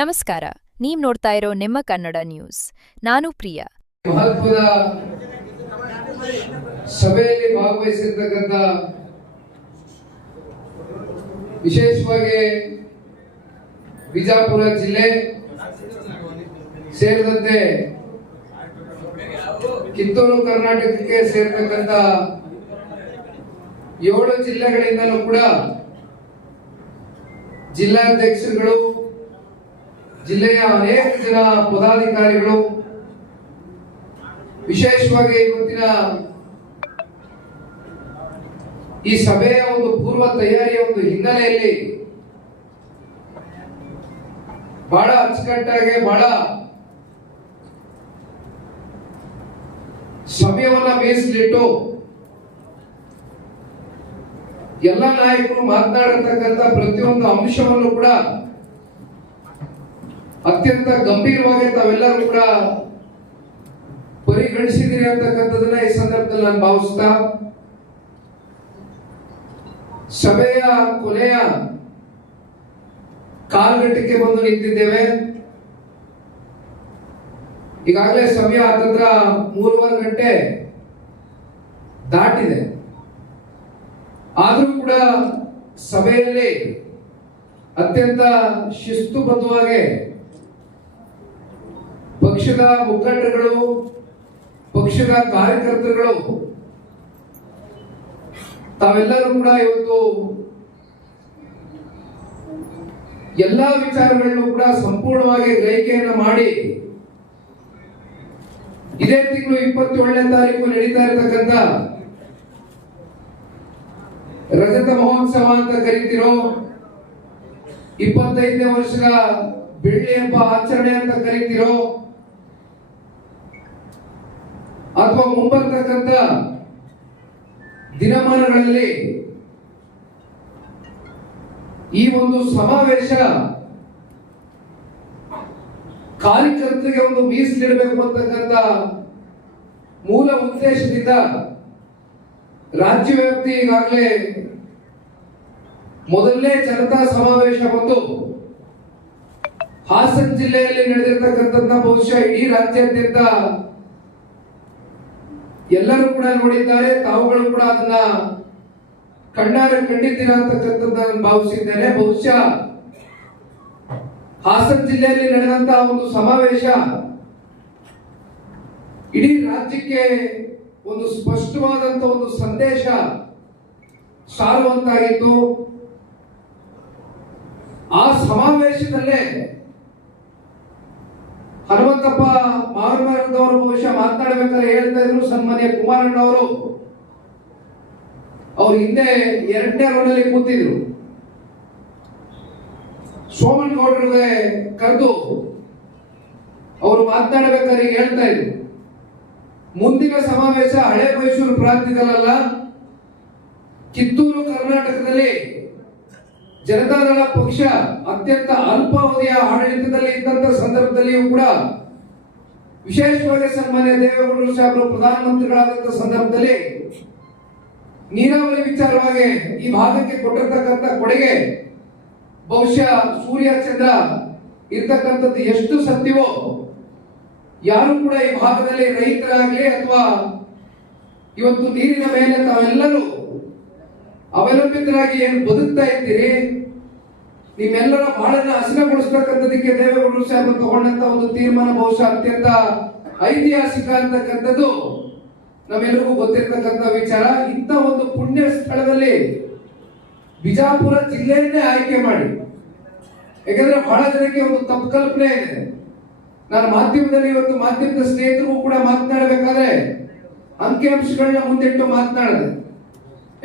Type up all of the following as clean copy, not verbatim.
ನಮಸ್ಕಾರ, ನೀವು ನೋಡ್ತಾ ಇರೋ ನಿಮ್ಮ ಕನ್ನಡ ನ್ಯೂಸ್. ನಾನು ಪ್ರಿಯಾ. ಮಹತ್ವದ ಸಭೆಯಲ್ಲಿ ಭಾಗವಹಿಸಿರ್ತಕ್ಕಂಥ ವಿಶೇಷವಾಗಿ ಬಿಜಾಪುರ ಜಿಲ್ಲೆ ಸೇರಿದಂತೆ ಕಿತ್ತೂರು ಕರ್ನಾಟಕಕ್ಕೆ ಸೇರತಕ್ಕಂಥ 7 ಜಿಲ್ಲೆಗಳಿಂದಲೂ ಕೂಡ ಜಿಲ್ಲಾಧ್ಯಕ್ಷರುಗಳು, ಜಿಲ್ಲೆಯ ಅನೇಕ ಜನ ಪದಾಧಿಕಾರಿಗಳು, ವಿಶೇಷವಾಗಿ ಇವತ್ತಿನ ಈ ಸಭೆಯ ಒಂದು ಪೂರ್ವ ತಯಾರಿಯ ಒಂದು ಹಿನ್ನೆಲೆಯಲ್ಲಿ ಬಹಳ ಅಚ್ಚುಕಟ್ಟಾಗಿ ಬಹಳ ಸಮಯವನ್ನ ಮೀಸಲಿಟ್ಟು ಎಲ್ಲ ನಾಯಕರು ಮಾತನಾಡಿರ್ತಕ್ಕಂಥ ಪ್ರತಿಯೊಂದು ಅಂಶವನ್ನು ಕೂಡ ಅತ್ಯಂತ ಗಂಭೀರವಾಗಿ ತಾವೆಲ್ಲರೂ ಕೂಡ ಪರಿಗಣಿಸಿದಿರಿ ಅಂತಕ್ಕಂಥದನ್ನ ಈ ಸಂದರ್ಭದಲ್ಲಿ ನಾನು ಭಾವಿಸ್ತಾ ಸಭೆಯ ಕೊನೆಯ ಕಾಲಘಟ್ಟಕ್ಕೆ ಬಂದು ನಿಂತಿದ್ದೇವೆ. ಈಗಾಗಲೇ ಸಮಯ ಹತ್ತಿರ 3:15 ಗಂಟೆ ದಾಟಿದೆ. ಆದರೂ ಕೂಡ ಸಭೆಯಲ್ಲಿ ಅತ್ಯಂತ ಶಿಸ್ತುಬದ್ಧವಾಗಿ ಪಕ್ಷದ ಮುಖಂಡರುಗಳು, ಪಕ್ಷದ ಕಾರ್ಯಕರ್ತರುಗಳು ತಾವೆಲ್ಲರೂ ಕೂಡ ಇವತ್ತು ಎಲ್ಲಾ ವಿಚಾರಗಳನ್ನು ಕೂಡ ಸಂಪೂರ್ಣವಾಗಿ ಗ್ರಹಿಕೆಯನ್ನ ಮಾಡಿ ಇದೇ ತಿಂಗಳು 27ನೇ ತಾರೀಕು ನಡೀತಾ ಇರತಕ್ಕಂಥ ರಜತ ಮಹೋತ್ಸವ ಅಂತ ಕರೀತಿರೋ 25ನೇ ವರ್ಷದ ಬೆಳ್ಳಿ ಹಬ್ಬ ಆಚರಣೆ ಅಂತ ಕರೀತಿರೋ ಅಥವಾ ಮುಂಬರ್ತಕ್ಕಂಥ ದಿನಮಾನಗಳಲ್ಲಿ ಈ ಒಂದು ಸಮಾವೇಶ ಕಾರ್ಯಕರ್ತರಿಗೆ ಒಂದು ಮೀಸಲಿಡಬೇಕು ಅಂತಕ್ಕಂಥ ಮೂಲ ಉದ್ದೇಶದಿಂದ ರಾಜ್ಯವ್ಯಾಪ್ತಿ ಈಗಾಗಲೇ ಮೊದಲನೇ ಜನತಾ ಸಮಾವೇಶ ಬಂದು ಹಾಸನ ಜಿಲ್ಲೆಯಲ್ಲಿ ನಡೆದಿರ್ತಕ್ಕಂಥ ಬಹುಶಃ ಇಡೀ ರಾಜ್ಯಾದ್ಯಂತ ಎಲ್ಲರೂ ಕೂಡ ನೋಡಿದ್ದಾರೆ. ತಾವುಗಳು ಕೂಡ ಅದನ್ನ ಕಣ್ಣಾರೆ ಕಂಡಿದ್ದೀರಾ ಅಂತಕ್ಕಂಥದ್ದು ನಾನು ಭಾವಿಸಿದ್ದೇನೆ. ಬಹುಶಃ ಹಾಸನ ಜಿಲ್ಲೆಯಲ್ಲಿ ನಡೆದಂತಹ ಒಂದು ಸಮಾವೇಶ ಇಡೀ ರಾಜ್ಯಕ್ಕೆ ಒಂದು ಸ್ಪಷ್ಟವಾದಂತ ಒಂದು ಸಂದೇಶ ಸಾರುವಂತಾಗಿತ್ತು. ಆ ಸಮಾವೇಶದಲ್ಲೇ ಹನುಮಂತಪ್ಪ ಮಾರುಮರದವರು ಬಹುಶಃ ಮಾತನಾಡಬೇಕಾದ್ರೆ ಹೇಳ್ತಾ ಇದ್ರು, ಸನ್ಮಾನ್ಯ ಕುಮಾರಣ್ಣ ಅವರು ಹಿಂದೆ 2ನೇ ರೋಡಲ್ಲಿ ಕೂತಿದ್ರು. ಸೋಮನ್ ಗೌಡರಿಗೆ ಕರೆದು ಅವರು ಮಾತನಾಡಬೇಕಾದ್ರೆ ಹೇಳ್ತಾ ಇದ್ರು, ಮುಂದಿನ ಸಮಾವೇಶ ಹಳೆ ಮೈಸೂರು ಪ್ರಾಂತ್ಯದಲ್ಲ, ಕಿತ್ತೂರು ಕರ್ನಾಟಕದಲ್ಲಿ ಜನತಾದಳ ಪಕ್ಷ ಅತ್ಯಂತ ಅಲ್ಪಾವಧಿಯ ಆಡಳಿತದಲ್ಲಿ ಇದ್ದಂತ ಸಂದರ್ಭದಲ್ಲಿಯೂ ಕೂಡ ವಿಶೇಷವಾಗಿ ಸನ್ಮಾನ್ಯ ದೇವೇಗೌಡರು ಸಾಹೇಬರು ಪ್ರಧಾನಮಂತ್ರಿಗಳಾದಂತಹ ಸಂದರ್ಭದಲ್ಲಿ ನೀರಾವರಿ ವಿಚಾರವಾಗಿ ಈ ಭಾಗಕ್ಕೆ ಕೊಟ್ಟಿರ್ತಕ್ಕಂಥ ಕೊಡುಗೆ ಬಹುಶಃ ಸೂರ್ಯ ಚಂದ್ರ ಇರ್ತಕ್ಕಂಥದ್ದು ಎಷ್ಟು ಸತ್ಯವೋ, ಯಾರು ಕೂಡ ಈ ಭಾಗದಲ್ಲಿ ರೈತರಾಗಲಿ ಅಥವಾ ಇವತ್ತು ನೀರಿನ ಮೇಲೆ ತಾವೆಲ್ಲರೂ ಅವಲಂಬಿತರಾಗಿ ಏನು ಬದುಕ್ತಾ ಇದ್ದೀರಿ, ನಿಮ್ಮೆಲ್ಲರ ಬಾಳನ್ನ ಹಸನಗೊಳಿಸ್ತಕ್ಕಂಥದಕ್ಕೆ ದೇವೇಗೌಡರು ಸಾಹೇಬರು ತಗೊಂಡಂತ ಒಂದು ತೀರ್ಮಾನ ಬಹುಶಃ ಅತ್ಯಂತ ಐತಿಹಾಸಿಕ ಅಂತಕ್ಕಂಥದ್ದು ನಮ್ಮೆಲ್ಲರಿಗೂ ಗೊತ್ತಿರ್ತಕ್ಕಂಥ ವಿಚಾರ. ಇಂಥ ಒಂದು ಪುಣ್ಯ ಸ್ಥಳದಲ್ಲಿ ಬಿಜಾಪುರ ಜಿಲ್ಲೆಯನ್ನೇ ಆಯ್ಕೆ ಮಾಡಿ, ಯಾಕಂದ್ರೆ ಬಹಳ ಜನಕ್ಕೆ ಒಂದು ತಪ್ಪು ಕಲ್ಪನೆ ಇದೆ. ನಾನು ಮಾಧ್ಯಮದಲ್ಲಿ ಇವತ್ತು ಮಾಧ್ಯಮದ ಸ್ನೇಹಿತರು ಕೂಡ ಮಾತನಾಡಬೇಕಾದ್ರೆ ಅಂಕಿಅಂಶಗಳನ್ನ ಮುಂದಿಟ್ಟು ಮಾತನಾಡಿದೆ.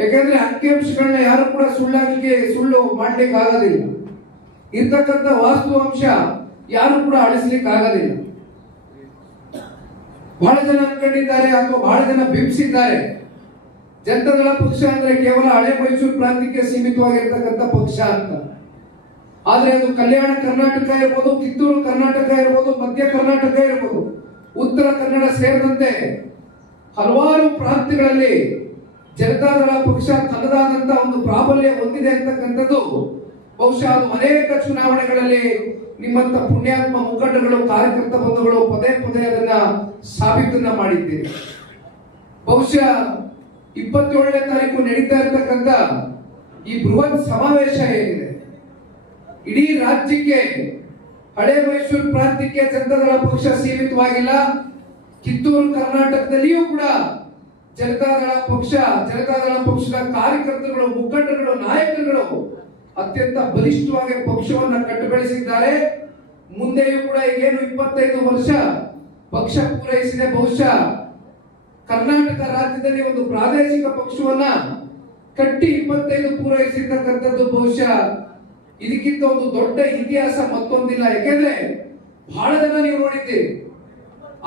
ಯಾಕಂದ್ರೆ ಅಂಕಿಅಂಶಗಳನ್ನ ಯಾರು ಕೂಡ ಸುಳ್ಳು ಮಾಡ್ಲಿಕ್ಕೆ ಆಗೋದಿಲ್ಲ. ಇರ್ತಕ್ಕಂಥ ವಾಸ್ತವಾಂಶ ಯಾರು ಕೂಡ ಅಳಿಸ್ಲಿಕ್ಕೆ ಆಗೋದಿಲ್ಲ. ಬಹಳ ಜನ ಅನ್ಕೊಂಡಿದ್ದಾರೆ ಅಥವಾ ಬಹಳ ಜನ ಬಿಂಬಿಸಿದ್ದಾರೆ, ಜನತಾದಳ ಪಕ್ಷ ಅಂದ್ರೆ ಕೇವಲ ಹಳೆ ಮೈಸೂರು ಪ್ರಾಂತ್ಯಕ್ಕೆ ಸೀಮಿತವಾಗಿರ್ತಕ್ಕಂಥ ಪಕ್ಷ ಅಂತ. ಆದ್ರೆ ಅದು ಕಲ್ಯಾಣ ಕರ್ನಾಟಕ ಇರ್ಬೋದು, ಕಿತ್ತೂರು ಕರ್ನಾಟಕ ಇರ್ಬೋದು, ಮಧ್ಯ ಕರ್ನಾಟಕ ಇರ್ಬೋದು, ಉತ್ತರ ಕನ್ನಡ ಸೇರಿದಂತೆ ಹಲವಾರು ಪ್ರಾಂತ್ಯಗಳಲ್ಲಿ ಜನತಾದಳ ಪಕ್ಷ ತನ್ನದಾದಂತಹ ಒಂದು ಪ್ರಾಬಲ್ಯ ಹೊಂದಿದೆ ಅಂತಕ್ಕಂಥದ್ದು ಬಹುಶಃ ಅದು ಅನೇಕ ಚುನಾವಣೆಗಳಲ್ಲಿ ನಿಮ್ಮಂತ ಪುಣ್ಯಾತ್ಮ ಮುಖಂಡಗಳು ಕಾರ್ಯಕರ್ತ ಬಂಧುಗಳು ಪದೇ ಪದೇ ಅದನ್ನ ಸಾಬೀತನ್ನ ಮಾಡಿದ್ದೀರಿ. ಬಹುಶಃ 27ನೇ ತಾರೀಕು ನಡೀತಾ ಇರತಕ್ಕಂತ ಈ ಬೃಹತ್ ಸಮಾವೇಶ ಏನಿದೆ ಇಡೀ ರಾಜ್ಯಕ್ಕೆ, ಹಳೆ ಮೈಸೂರು ಪ್ರಾಂತ್ಯಕ್ಕೆ ಜನತಾದಳ ಪಕ್ಷ ಸೀಮಿತವಾಗಿಲ್ಲ. ಕಿತ್ತೂರು ಕರ್ನಾಟಕದಲ್ಲಿಯೂ ಕೂಡ ಜನತಾದಳ ಪಕ್ಷದ ಕಾರ್ಯಕರ್ತರುಗಳು, ಮುಖಂಡರುಗಳು, ನಾಯಕರುಗಳು ಅತ್ಯಂತ ಬಲಿಷ್ಠವಾಗಿ ಪಕ್ಷವನ್ನ ಕಟ್ಟಬೆಳೆಸಿದ್ದಾರೆ. ಮುಂದೆಯೂ ಕೂಡ ಈಗೇನು 25 ವರ್ಷ ಪಕ್ಷ ಪೂರೈಸಿದೆ. ಬಹುಶಃ ಕರ್ನಾಟಕ ರಾಜ್ಯದಲ್ಲಿ ಒಂದು ಪ್ರಾದೇಶಿಕ ಪಕ್ಷವನ್ನ ಕಟ್ಟಿ 25 ಪೂರೈಸಿರ್ತಕ್ಕಂಥದ್ದು ಬಹುಶಃ ಇದಕ್ಕಿಂತ ಒಂದು ದೊಡ್ಡ ಇತಿಹಾಸ ಮತ್ತೊಂದಿಲ್ಲ. ಯಾಕೆಂದ್ರೆ ಬಹಳ ಜನ ನೀವು ನೋಡಿದ್ದೀರಿ,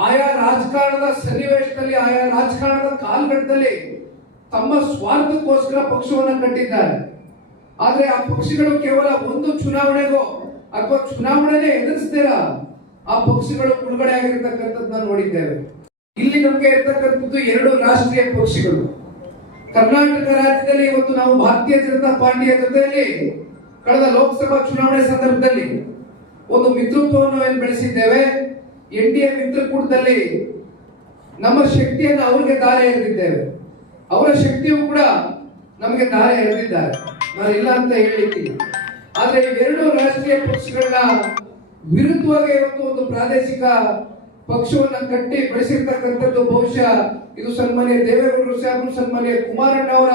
ಆಯಾ ರಾಜಕಾರಣದ ಸನ್ನಿವೇಶದಲ್ಲಿ, ಆಯಾ ರಾಜಕಾರಣದ ಕಾಲಘಟ್ಟದಲ್ಲಿ ತಮ್ಮ ಸ್ವಾರ್ಥಕ್ಕೋಸ್ಕರ ಪಕ್ಷವನ್ನ ಕಟ್ಟಿದ್ದಾರೆ. ಆದ್ರೆ ಆ ಪಕ್ಷಗಳು ಕೇವಲ ಒಂದು ಚುನಾವಣೆಗೋ ಅಥವಾ ಚುನಾವಣೆನೇ ಎದುರಿಸ್ತೀರ ಆ ಪಕ್ಷಗಳು ಮುಳುಗಡೆ ಆಗಿರ್ತಕ್ಕಂಥದ್ದನ್ನ ನೋಡಿದ್ದೇವೆ. ಇಲ್ಲಿ ನಮಗೆ ಇರ್ತಕ್ಕಂಥದ್ದು 2 ರಾಷ್ಟ್ರೀಯ ಪಕ್ಷಗಳು. ಕರ್ನಾಟಕ ರಾಜ್ಯದಲ್ಲಿ ಇವತ್ತು ನಾವು ಭಾರತೀಯ ಜನತಾ ಪಾರ್ಟಿಯ ಜೊತೆಯಲ್ಲಿ ಕಳೆದ ಲೋಕಸಭಾ ಚುನಾವಣೆ ಸಂದರ್ಭದಲ್ಲಿ ಒಂದು ಮಿತ್ರತ್ವವನ್ನು ಬೆಳೆಸಿದ್ದೇವೆ. NDA ಮಿತ್ರಕೂಟದಲ್ಲಿ ನಮ್ಮ ಶಕ್ತಿಯನ್ನು ಅವರಿಗೆ ದಾರಿ ಎರೆದಿದ್ದೇವೆ, ಅವರ ಶಕ್ತಿಯು ಕೂಡ ನಮಗೆ ದಾರಿ ಎರೆದಿದ್ದಾರೆ. ನಾನು ಇಲ್ಲ ಅಂತ ಹೇಳಿದ್ದೀನಿ. ಆದ್ರೆ ಇವೆರಡು ರಾಷ್ಟ್ರೀಯ ಪಕ್ಷಗಳನ್ನ ವಿರುದ್ಧವಾಗಿ ಇವತ್ತು ಒಂದು ಪ್ರಾದೇಶಿಕ ಪಕ್ಷವನ್ನ ಕಟ್ಟಿ ಬೆಳೆಸಿರ್ತಕ್ಕಂಥದ್ದು ಬಹುಶಃ ಇದು ಸನ್ಮಾನ್ಯ ದೇವೇಗೌಡರು ಸಾಹೇಬರು, ಸನ್ಮಾನ್ಯ ಕುಮಾರಣ್ಣ ಅವರ